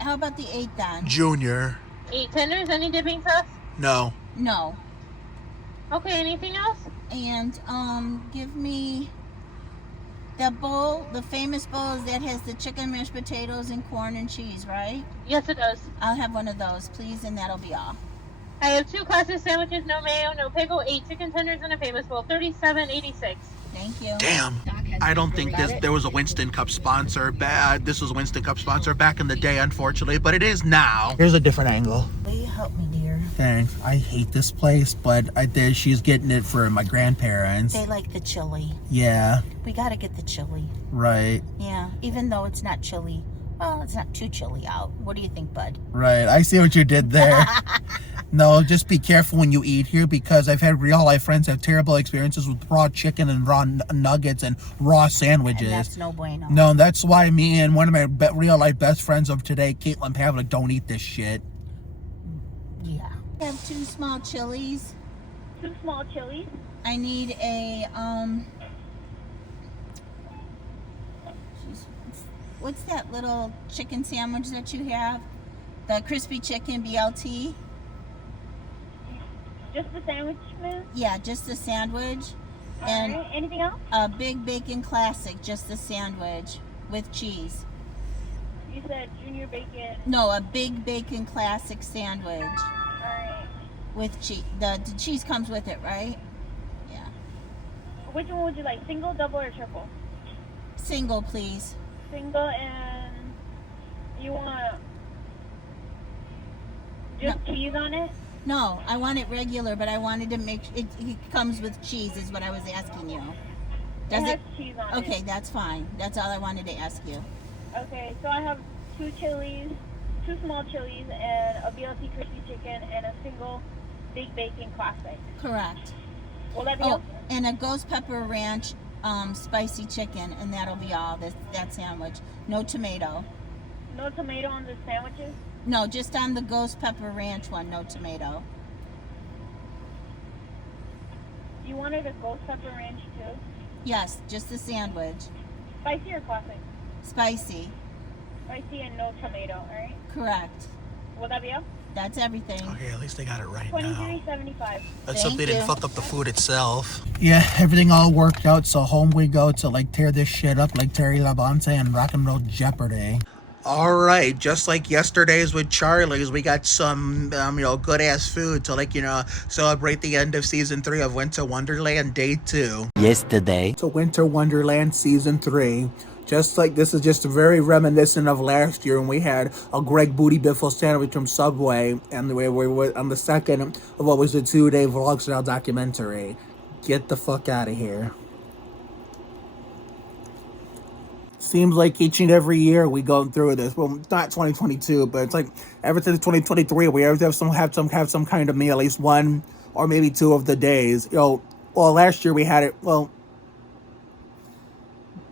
How about the 8 then? Junior. 8 tenders, any dipping sauce? No. No. Okay, anything else? And give me the bowl, the famous bowl that has the chicken, mashed potatoes, and corn and cheese, right? Yes, it does. I'll have one of those, please, and that'll be all. I have 2 classic sandwiches, no mayo, no pickle, 8 chicken tenders, and a famous bowl, $37.86. Thank you. Damn. I don't think there was a Winston Cup sponsor. This was a Winston Cup sponsor back in the day, unfortunately, but it is now. Here's a different angle. Will you help me, dear? Thanks. I hate this place, but she's getting it for my grandparents. They like the chili. Yeah. We gotta get the chili. Right. Yeah, even though it's not chilly. Well, it's not too chilly out. What do you think, bud? Right. I see what you did there. No, just be careful when you eat here because I've had real life friends have terrible experiences with raw chicken and raw nuggets and raw sandwiches. And that's no bueno. No, that's why me and one of my real life best friends of today, Caitlin Pavlik, don't eat this shit. Yeah. I have 2 small chilies. 2 small chilies. I need a what's that little chicken sandwich that you have? The crispy chicken BLT? Just the sandwich, ma'am? Yeah, just the sandwich. And Alright, anything else? a Big Bacon Classic, just the sandwich with cheese. You said junior bacon. No, a Big Bacon Classic sandwich Alright. with cheese. The cheese comes with it, right? Yeah. Which one would you like? Single, double, or triple? Single, please. Single, and you want just cheese on it? No, I want it regular, but I wanted to make it comes with cheese is what I was asking you. Does it has cheese on it. Okay, that's fine. That's all I wanted to ask you. Okay, so I have 2 chilies, 2 small chilies, and a BLT crispy chicken, and a single Big Bacon Classic. Correct. Will that be Oh, okay? and a Ghost Pepper Ranch spicy chicken, and that'll be all. That sandwich. No tomato. No tomato on the sandwiches? No, just on the Ghost Pepper Ranch one, no tomato. You wanted a Ghost Pepper Ranch too? Yes, just the sandwich. Spicy or classic? Spicy. Spicy and no tomato, alright? Correct. Will that be up? That's everything. Okay, at least they got it right now. $23.75. Let's hope they Thank didn't you. fuck up the food itself. Yeah, everything all worked out, so home we go to like tear this shit up like Terry Labonte and Rock and Roll Jeopardy. All right, just like yesterday's with Charlie's, we got some, good ass food to celebrate the end of season 3 of Winter Wonderland Day 2. Yesterday. So Winter Wonderland Season 3. Just like this is just very reminiscent of last year when we had a Greg Booty Biffle sandwich from Subway, and we were on the second of what was the 2-day vlog style documentary. Get the fuck out of here. Seems like each and every year we go through this. Well, not 2022, but it's like ever since 2023, we always have some kind of meal, at least one or maybe two of the days. Well, last year we had it. Well,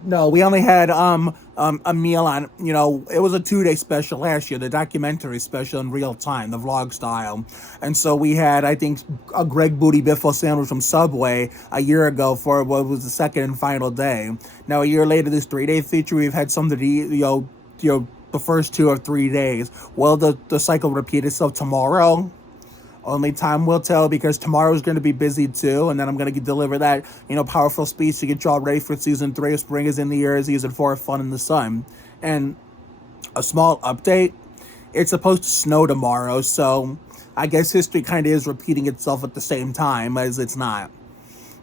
no, we only had a meal on, it was a 2-day special last year, the documentary special in real time, the vlog style. And so we had, I think, a Greg Booty Biffle sandwich from Subway a year ago for what was the second and final day. Now a year later, this 3-day feature, we've had something to eat, the first 2 or 3 days. Will the cycle repeat itself tomorrow? Only time will tell, because tomorrow is going to be busy too, and then I'm going to deliver that, powerful speech to get y'all ready for season 3 of Spring is in the Air, season 4 of Fun in the Sun. And a small update, it's supposed to snow tomorrow, so I guess history kind of is repeating itself at the same time as it's not.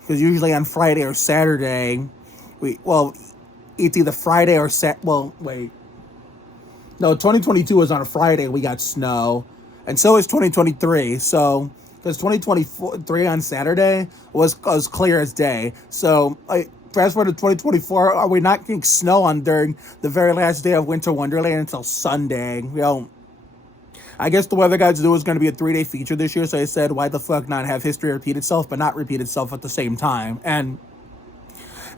Because usually on Friday or Saturday, it's either Friday or No, 2022 was on a Friday, we got snow. And so is 2023. So, because 2023 on Saturday was clear as day. So, fast forward to 2024, are we not getting snow during the very last day of Winter Wonderland until Sunday? I guess the weather guys knew it was going to be a 3-day feature this year, so they said, why the fuck not have history repeat itself, but not repeat itself at the same time? And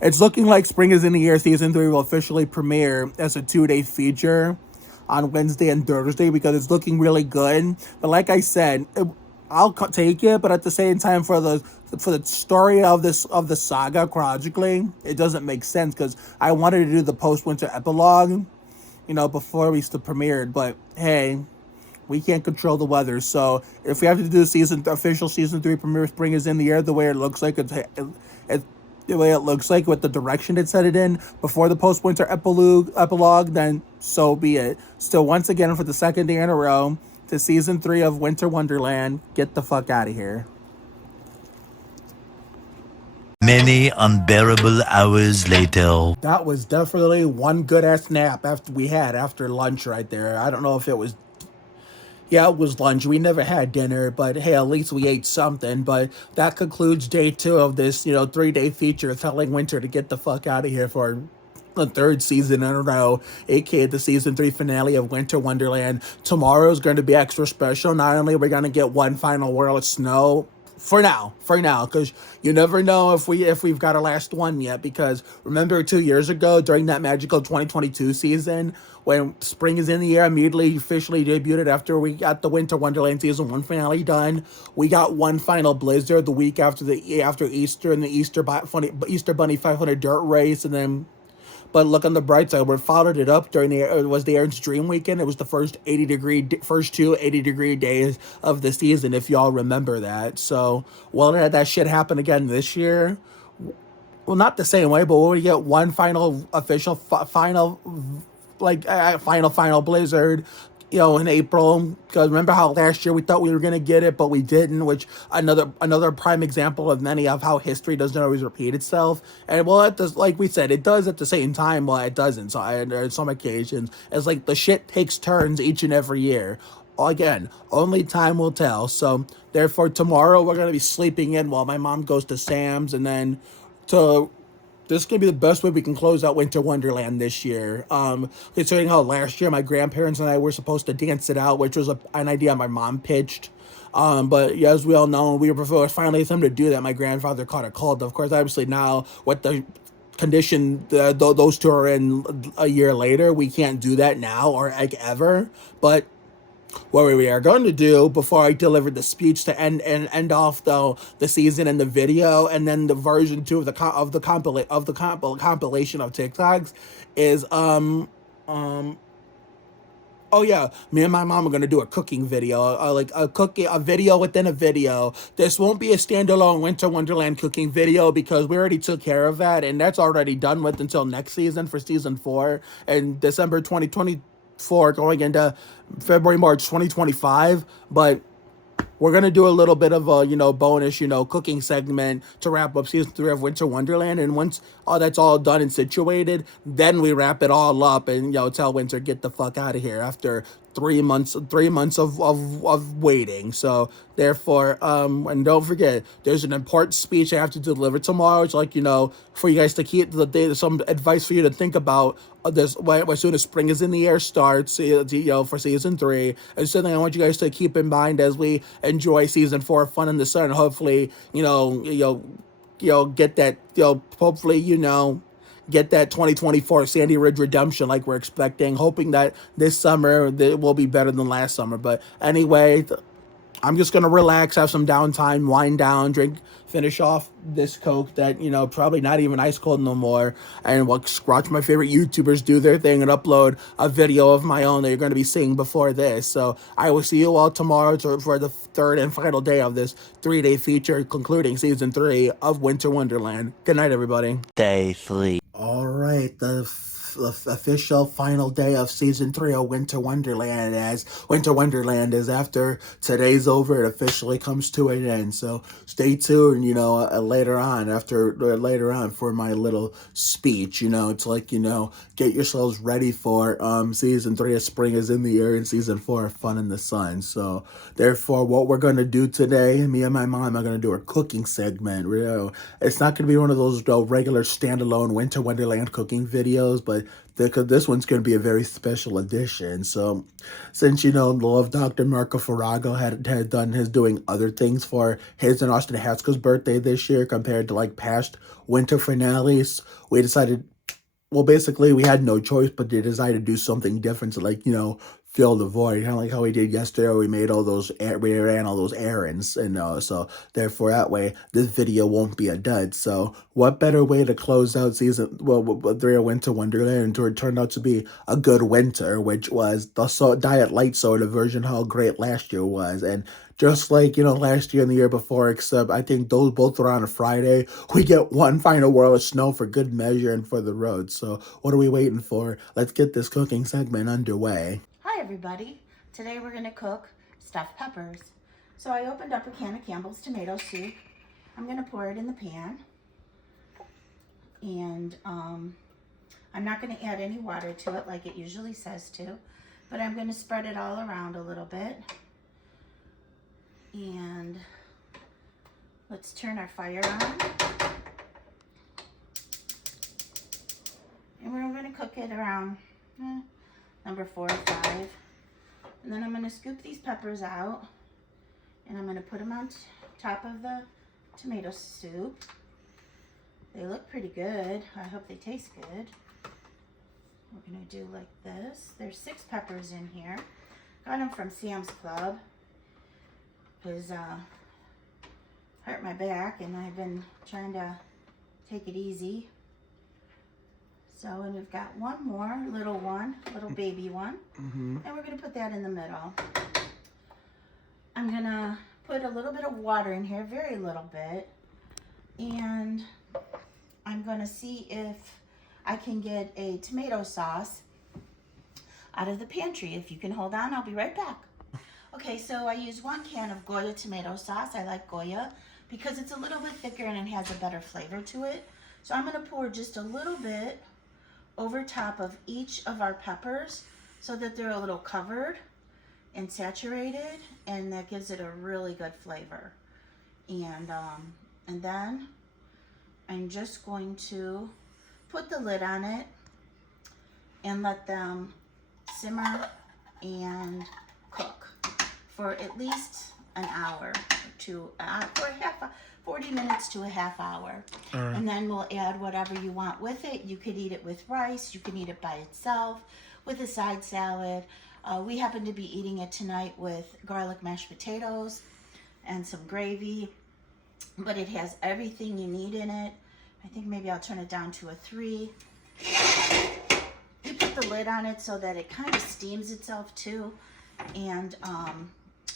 it's looking like Spring is in the Air season 3 will officially premiere as a 2-day feature on Wednesday and Thursday, because it's looking really good. But like I said, I'll take it, but at the same time, for the story of the saga chronologically, it doesn't make sense, because I wanted to do the Post-Winter Epilogue, before we still premiered. But hey, we can't control the weather, so if we have to do official season 3 premiere, Spring is in the Air, the way it looks like the way it looks like with the direction it's headed in before the Post-Winter Epilogue, then so be it. Still, once again, for the second day in a row, to season 3 of Winter Wonderland, get the fuck out of here. Many unbearable hours later. That was definitely one good-ass nap after lunch right there. I don't know if it was... Yeah, it was lunch. We never had dinner, but hey, at least we ate something. But that concludes day 2 of this, 3-day feature telling Winter to get the fuck out of here for the 3rd season in a row, aka the season 3 finale of Winter Wonderland. Tomorrow is going to be extra special. Not only are we going to get one final whirl of snow, for now, because you never know if we've got a last one yet, because remember 2 years ago during that magical 2022 season, when Spring is in the Air immediately officially debuted after we got the Winter Wonderland season 1 finale done, we got one final blizzard the week after Easter, and the Easter Bunny 500 dirt race, and then... But look on the bright side, we followed it up during the Aaron's Dream weekend. It was the first 2 80-degree days of the season, if y'all remember that. So, will that shit happen again this year? Well, not the same way, but will we get one final official final blizzard, in April? Because remember how last year we thought we were going to get it, but we didn't, which another prime example of many of how history doesn't always repeat itself. And well, it does, like we said, it does at the same time, well, it doesn't. So on some occasions, it's like the shit takes turns each and every year. Again, only time will tell. So therefore, tomorrow we're going to be sleeping in while my mom goes to Sam's, and then this is going to be the best way we can close out Winter Wonderland this year. Considering how last year my grandparents and I were supposed to dance it out, which was an idea my mom pitched. But as we all know, finally time to do that. My grandfather caught a cold. Of course, obviously now with the condition those two are in a year later, we can't do that now or ever. But what we are going to do before I deliver the speech to end off the season and the video, and then the version 2 of the compilation of TikToks is oh yeah, me and my mom are gonna do a cooking video, a video within a video. This won't be a standalone Winter Wonderland cooking video because we already took care of that, and that's already done with until next season for season 4 and December 2024 going into February, March 2025. But we're gonna do a little bit of a bonus cooking segment to wrap up season 3 of Winter Wonderland. And once all that's all done and situated, then we wrap it all up and tell Winter get the fuck out of here after 3 months of waiting. So therefore, and don't forget, there's an important speech I have to deliver tomorrow. It's like, for you guys to keep the day, some advice for you to think about this as soon as spring is in the air starts, for season 3. It's something I want you guys to keep in mind as we enjoy season 4, Fun in the Sun. Hopefully, get that, hopefully, get that 2024 Sandy Ridge redemption like we're expecting, hoping that this summer will be better than last summer. But anyway, I'm just going to relax, have some downtime, wind down, finish off this Coke that, probably not even ice cold no more, and watch my favorite YouTubers do their thing and upload a video of my own that you're going to be seeing before this. So I will see you all tomorrow for the third and final day of this 3-day feature concluding season 3 of Winter Wonderland. Good night, everybody. Day 3. All right, the official final day of season 3 of Winter Wonderland. As Winter Wonderland is, after today's over, it officially comes to an end. So stay tuned, later on for my little speech. It's like, get yourselves ready for season 3 of Spring is in the Air and season 4 of Fun in the Sun. So therefore, what we're going to do today, me and my mom are going to do a cooking segment. It's not going to be one of those regular standalone Winter Wonderland cooking videos, but this one's going to be a very special edition. So since, the love Dr. Marco Farago had done his doing other things for his and Austin Haskell's birthday this year compared to past winter finales, we decided, well, basically we had no choice but to decide to do something different to fill the void, kind of like how we did yesterday. We ran all those errands, and so therefore that way this video won't be a dud. So what better way to close out season 3 of Winter Wonderland, and it turned out to be a good winter, which was the Diet Lite Soda version, how great last year was. And just like, last year and the year before, except I think those both were on a Friday, we get one final whirl of snow for good measure and for the road. So what are we waiting for? Let's get this cooking segment underway. Hi everybody. Today we're going to cook stuffed peppers. So I opened up a can of Campbell's tomato soup. I'm going to pour it in the pan. And I'm not going to add any water to it like it usually says to, but I'm going to spread it all around a little bit. And let's turn our fire on. And we're going to cook it around number 4 or 5. And then I'm going to scoop these peppers out, and I'm going to put them on top of the tomato soup. They look pretty good. I hope they taste good. We're going to do like this. There's 6 peppers in here. Got them from Sam's Club because hurt my back and I've been trying to take it easy. So, and we've got one more little baby one, and we're going to put that in the middle. I'm going to put a little bit of water in here, very little bit, and I'm going to see if I can get a tomato sauce out of the pantry. If you can hold on, I'll be right back. Okay, so I use 1 can of Goya tomato sauce. I like Goya because it's a little bit thicker and it has a better flavor to it. So I'm going to pour just a little bit over top of each of our peppers so that they're a little covered and saturated, and that gives it a really good flavor. And then I'm just going to put the lid on it and let them simmer and cook for at least an hour to 40 minutes to a half hour. Right. And then we'll add whatever you want with it. You could eat it with rice, you can eat it by itself, with a side salad. We happen to be eating it tonight with garlic mashed potatoes and some gravy, but it has everything you need in it. I think maybe I'll turn it down to a 3. You put the lid on it so that it kind of steams itself too, and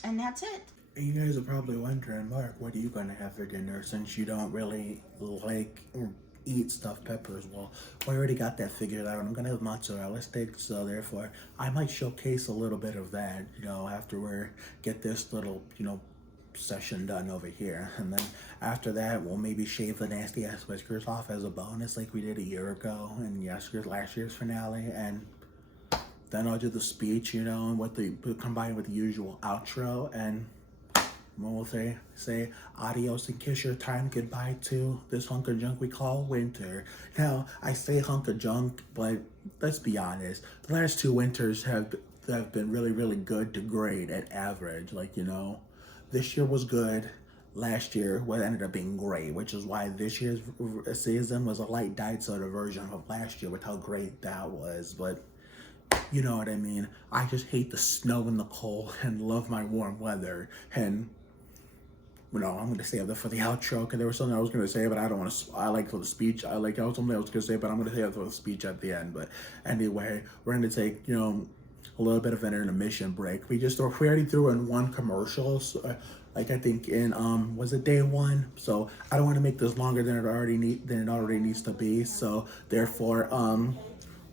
that's it. You guys are probably wondering, Mark, what are you going to have for dinner since you don't really like or eat stuffed peppers? Well, we already got that figured out. I'm going to have mozzarella sticks, so therefore I might showcase a little bit of that, after we get this little, session done over here. And then after that, we'll maybe shave the nasty ass whiskers off as a bonus like we did a year ago in last year's finale. And then I'll do the speech, you know, and what the combined with the usual outro, and we'll say adios and kiss your time goodbye to this hunk of junk we call winter. Now, I say hunk of junk, but let's be honest, the last 2 winters have been really, really good to great at average. Like, you know, this year was good. Last year, what ended up being great, which is why this year's season was a light Lite Soda version of last year with how great that was. But you know what I mean. I just hate the snow and the cold and love my warm weather. And you know, I'm gonna save that for the outro because there was something I was gonna say, but I don't want to. I like for the speech. I like something I was gonna say, but I'm gonna say it for the speech at the end. But anyway, we're gonna take, you know, a little bit of an intermission break. We already threw in 1 commercial, so, like I think in was it day 1? So I don't want to make this longer than it already needs to be. So therefore,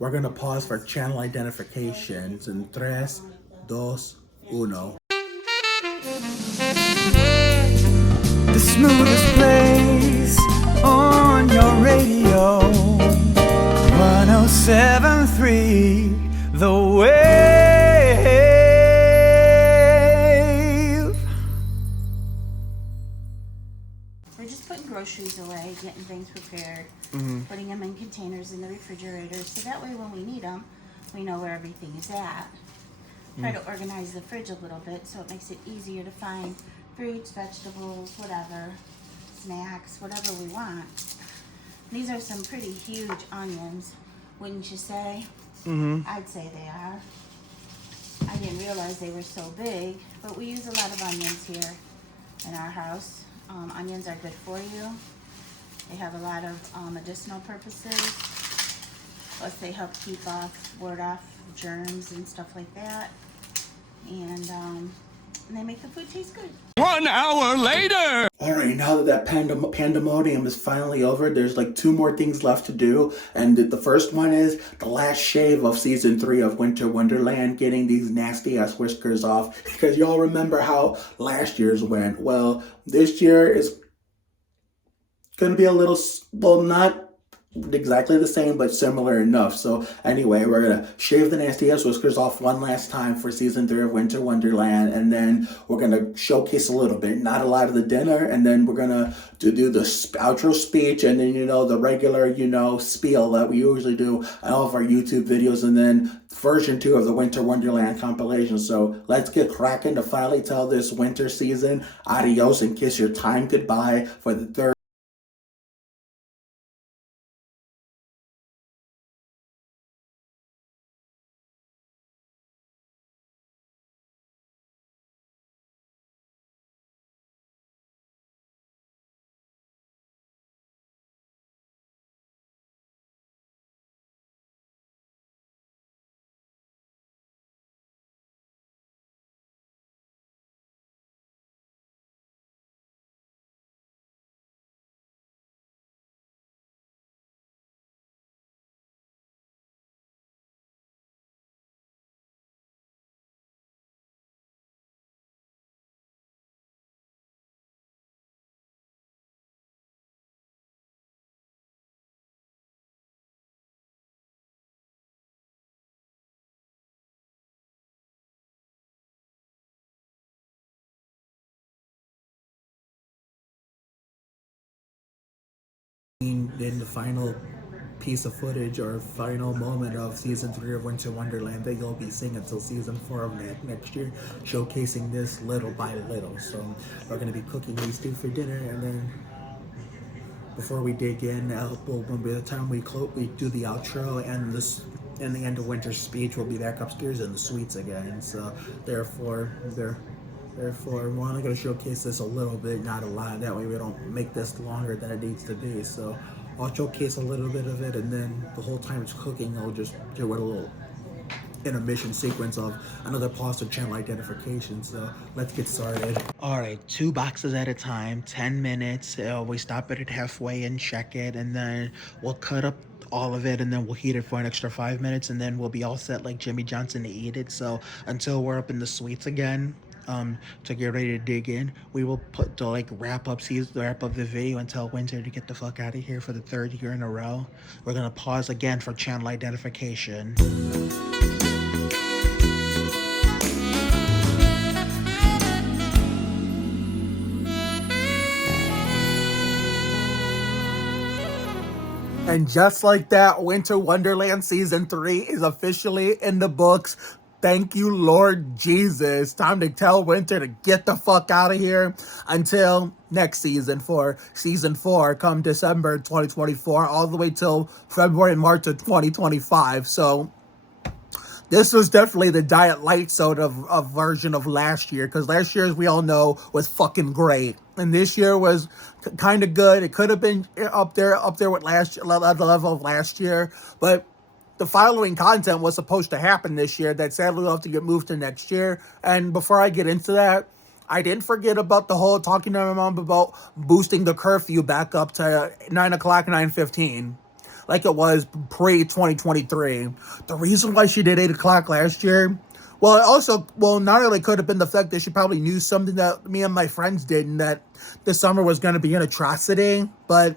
we're gonna pause for channel identifications in 3, 2, 1. The smoothest place on your radio, 107.3 The Wave. We're just putting groceries away, getting things prepared, putting them in containers in the refrigerator, so that way when we need them, we know where everything is at. Try to organize the fridge a little bit so it makes it easier to find fruits, vegetables, whatever, snacks, whatever we want. These are some pretty huge onions, wouldn't you say? I'd say they are. I didn't realize they were so big, but we use a lot of onions here in our house. Onions are good for you. They have a lot of medicinal purposes. Plus they help ward off germs and stuff like that. And they make the food taste good. 1 hour later. All right, now that pandemonium is finally over, there's like 2 more things left to do. And the first one is the last shave of season 3 of Winter Wonderland, getting these nasty ass whiskers off. Because y'all remember how last year's went. Well, this year is going to be a little, well, not exactly the same, but similar enough. So anyway, we're gonna shave the nasty ass whiskers off one last time for season 3 of Winter Wonderland, and then we're gonna showcase a little bit, not a lot of the dinner, and then we're gonna do the outro speech, and then, you know, the regular, you know, spiel that we usually do on all of our YouTube videos, and then version 2 of the Winter Wonderland compilation. So let's get cracking to finally tell this winter season adios and kiss your time goodbye for the 3rd in the final piece of footage or final moment of season 3 of Winter Wonderland that you'll be seeing until season 4 of next year, showcasing this little by little. So we're going to be cooking these 2 for dinner, and then before we dig in, by the time we do the outro and the end of winter speech, we'll be back upstairs in the suites again. So therefore we're only going to showcase this a little bit, not a lot. That way we don't make this longer than it needs to be. So I'll showcase a little bit of it, and then the whole time it's cooking, I'll just do a little intermission sequence of another pause of channel identification. So let's get started. All right, 2 boxes at a time, 10 minutes. We stop it at halfway and check it, and then we'll cut up all of it, and then we'll heat it for an extra 5 minutes, and then we'll be all set like Jimmy Johnson to eat it. So until we're up in the suites again, to get ready to dig in. We will put the wrap up the video and tell Winter to get the fuck out of here for the third year in a row. We're gonna pause again for channel identification. And just like that, Winter Wonderland Season 3 is officially in the books. Thank you, Lord Jesus. Time to tell Winter to get the fuck out of here until next season for Season 4 come December 2024, all the way till February and March of 2025. So this was definitely the Diet Lite Soda of version of last year, because last year, as we all know, was fucking great, and this year was kind of good. It could have been up there with the level of last year, but the following content was supposed to happen this year that sadly will have to get moved to next year. And before I get into that, I didn't forget about the whole talking to my mom about boosting the curfew back up to 9 o'clock, 9:15. Like it was pre-2023. The reason why she did 8 o'clock last year, not only could have been the fact that she probably knew something that me and my friends did, and that this summer was going to be an atrocity, but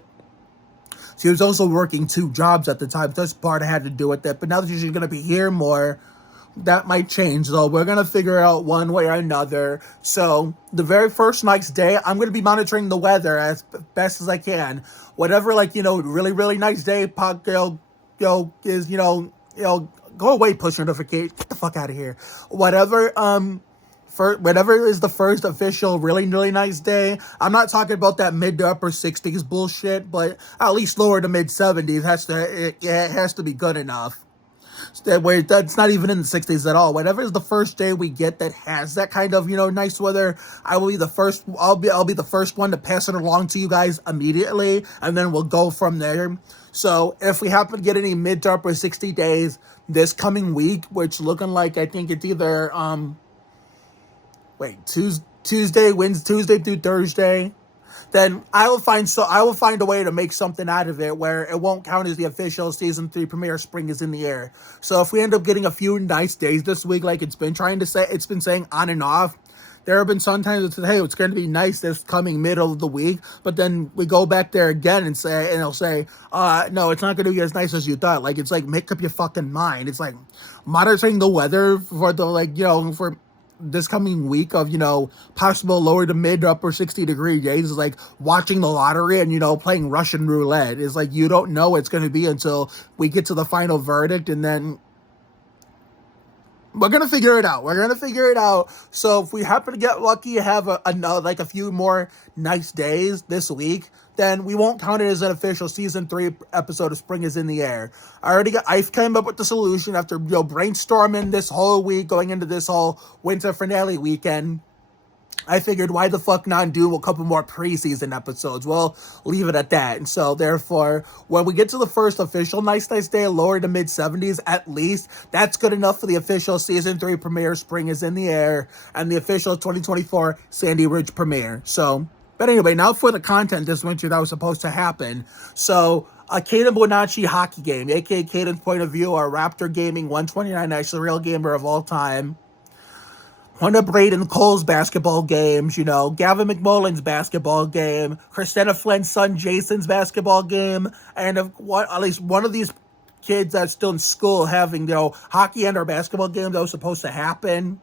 she was also working 2 jobs at the time. This part had to do with that. But now that she's going to be here more, that might change. So we're going to figure out one way or another. So the very first night's day, I'm going to be monitoring the weather as best as I can. Whatever, really, really nice day, is, go away, push notification. Get the fuck out of here. Whatever is the first official really, really nice day. I'm not talking about that mid to upper 60s bullshit, but at least lower to mid 70s it has to be good enough. Where that's not even in the 60s at all. Whatever is the first day we get that has that kind of nice weather, I'll be the first one to pass it along to you guys immediately, and then we'll go from there. So if we happen to get any mid to upper 60 days this coming week, which looking like I think it's either Tuesday through Thursday, then I will find a way to make something out of it where it won't count as the official Season 3 premiere. Spring is in the air. So if we end up getting a few nice days this week, like it's been saying on and off, there have been some times it says, hey, it's going to be nice this coming middle of the week, but then we go back there again and they'll say, no, it's not going to be as nice as you thought. Like, it's like, make up your fucking mind. It's like monitoring the weather for for this coming week of, possible lower to mid to upper 60 degree days is like watching the lottery and, playing Russian roulette. It's like, you don't know what it's going to be until we get to the final verdict, and then we're going to figure it out. So if we happen to get lucky, have a few more nice days this week, then we won't count it as an official Season 3 episode of Spring is in the Air. I came up with the solution after brainstorming this whole week going into this whole winter finale weekend. I figured, why the fuck not do a couple more preseason episodes? Well, leave it at that. And so, therefore, when we get to the first official nice day, lower to mid 70s at least, that's good enough for the official Season 3 premiere, Spring is in the Air, and the official 2024 Sandy Ridge premiere. So, but anyway, now for the content this winter that was supposed to happen. So, a Caden Bonacci hockey game, aka Caden's Point of View, our Raptor Gaming 129 actually real gamer of all time. One of Braden Cole's basketball games, Gavin McMullen's basketball game, Christina Flynn's son Jason's basketball game, and at least one of these kids that's still in school having, hockey and or basketball game that was supposed to happen.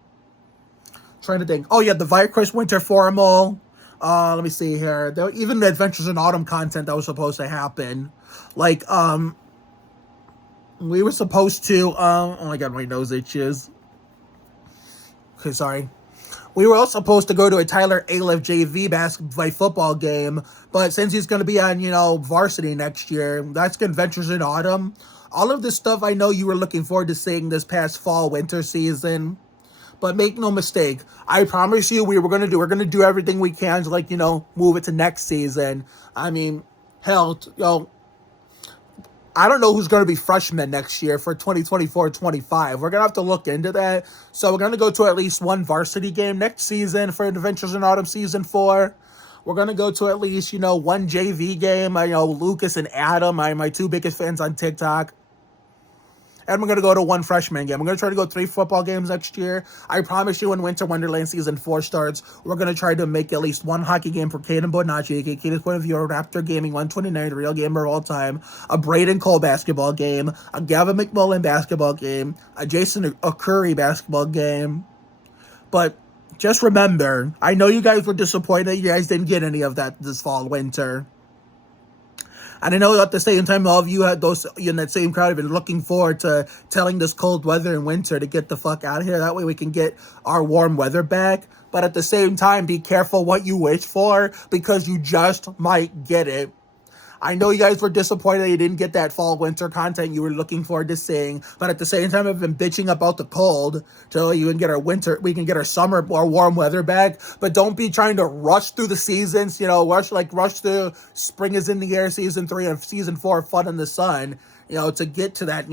Trying to think. Oh, yeah, the Vicris Winter Formal. Let me see here. Even the Adventures in Autumn content that was supposed to happen. Like, we were supposed to, oh my god, my nose itches. Okay, sorry. We were also supposed to go to a Tyler Aliff JV basketball football game, but since he's going to be on, varsity next year, that's Adventures in Autumn. All of this stuff I know you were looking forward to seeing this past fall-winter season, but make no mistake, I promise you we're going to do everything we can to, move it to next season. I mean, hell, I don't know who's going to be freshmen next year for 2024-25. We're going to have to look into that. So we're going to go to at least one varsity game next season for Adventures in Autumn Season 4. We're going to go to at least, one JV game. I know Lucas and Adam are my 2 biggest fans on TikTok. and we're going to go to 1 freshman game. We're going to try to go 3 football games next year. I promise you when Winter Wonderland Season 4 starts, we're going to try to make at least 1 hockey game for Caden Bonacci, Caden's point of view, Raptor Gaming 129, the real gamer of all time, a Braden Cole basketball game, a Gavin McMullen basketball game, a Jason Curry basketball game. But just remember, I know you guys were disappointed you guys didn't get any of that this fall, winter. And I know at the same time, all of you had those in that same crowd have been looking forward to telling this cold weather and winter to get the fuck out of here. That way we can get our warm weather back. But at the same time, be careful what you wish for, because you just might get it. I know you guys were disappointed you didn't get that fall winter content you were looking forward to seeing, but at the same time I've been bitching about the cold till you can get we can get our summer or warm weather back. But don't be trying to rush through the seasons, rush through spring is in the air, season 3 and season 4, fun in the sun, to get to that,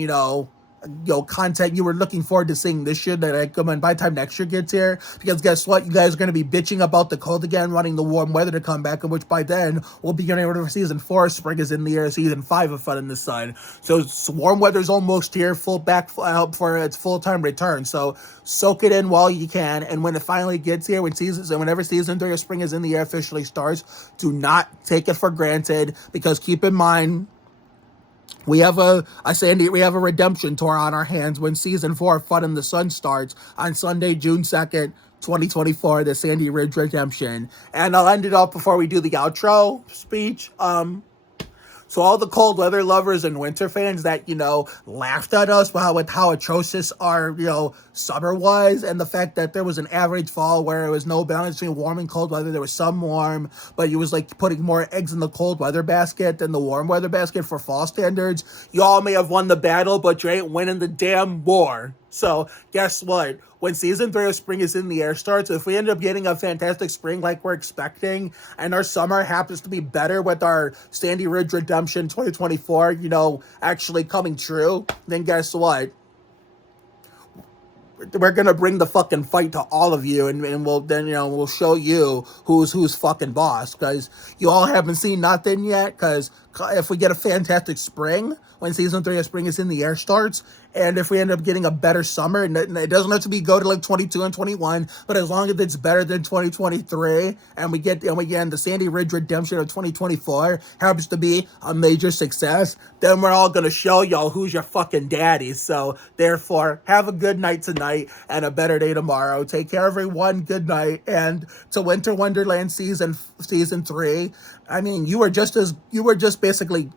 content you were looking forward to seeing this year that by the time next year gets here. Because guess what? You guys are going to be bitching about the cold again, wanting the warm weather to come back, in which by then we'll be getting ready for season 4. Spring is in the air, season 5 of Fun in the Sun. So warm weather's almost here, for its full-time return. So soak it in while you can, and when it finally gets here, whenever season 3 of Spring is in the air officially starts, do not take it for granted, because keep in mind, we have a redemption tour on our hands when season 4 of Fun in the Sun starts on Sunday, June 2nd, 2024, the Sandy Ridge Redemption. And I'll end it up before we do the outro speech. So all the cold weather lovers and winter fans that, laughed at us with how atrocious our, summer was, and the fact that there was an average fall where it was no balance between warm and cold weather. There was some warm, but it was like putting more eggs in the cold weather basket than the warm weather basket for fall standards. Y'all may have won the battle, but you ain't winning the damn war. So guess what? When season 3 of Spring is in the air starts, if we end up getting a fantastic spring like we're expecting, and our summer happens to be better with our Sandy Ridge Redemption 2024, actually coming true, then guess what? We're gonna bring the fucking fight to all of you, and we'll show you who's fucking boss, because you all haven't seen nothing yet. Because if we get a fantastic spring when season 3 of Spring is in the air starts, and if we end up getting a better summer, and it doesn't have to go to like 22 and 21, but as long as it's better than 2023, and we get the Sandy Ridge Redemption of 2024 happens to be a major success, then we're all gonna show y'all who's your fucking daddy. So therefore, have a good night tonight and a better day tomorrow. Take care, everyone. Good night. And to Winter Wonderland season 3, I mean, you were just basically,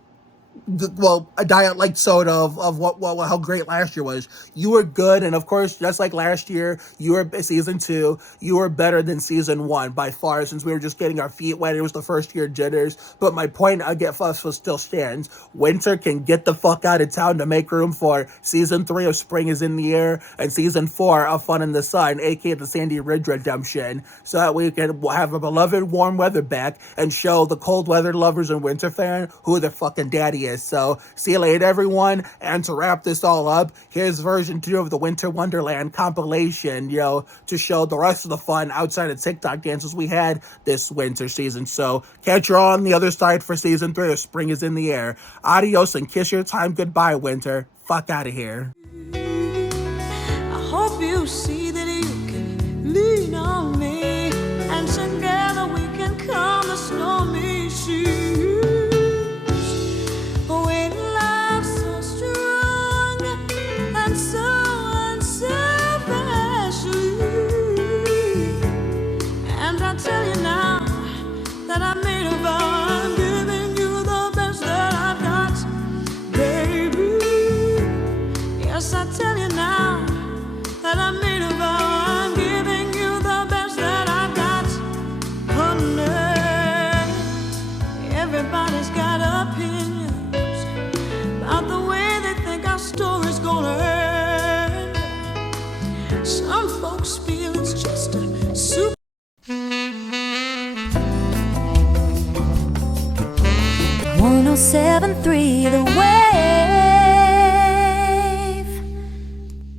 well, a diet Lite Soda of how great last year was. You were good, and of course, just like last year, you were season 2. You were better than season 1 by far, since we were just getting our feet wet. It was the first year jitters. But my point still stands. Winter can get the fuck out of town to make room for season 3 of Spring is in the air and season 4 of Fun in the Sun, aka the Sandy Ridge Redemption, so that we can have a beloved warm weather back and show the cold weather lovers and winter fan who their fucking daddy is. So see you later, everyone. And to wrap this all up, here's version 2 of the Winter Wonderland compilation, to show the rest of the fun outside of TikTok dances we had this winter season. So catch you all on the other side for season 3 of Spring is in the air. Adios and kiss your time goodbye, winter. Fuck out of here. I hope you see that you can lean on me, and together we can calm the stormy seas. When love's so strong and so unselfishly, and I tell you now that I made a vow, I'm giving you the best that I've got, baby. Yes, I tell you now that I made a vow, I'm giving you the best that I've got, honey. Everybody's got opinions about the way they think our story's gonna end. Some folks feel it's just a super 107.3 The Way.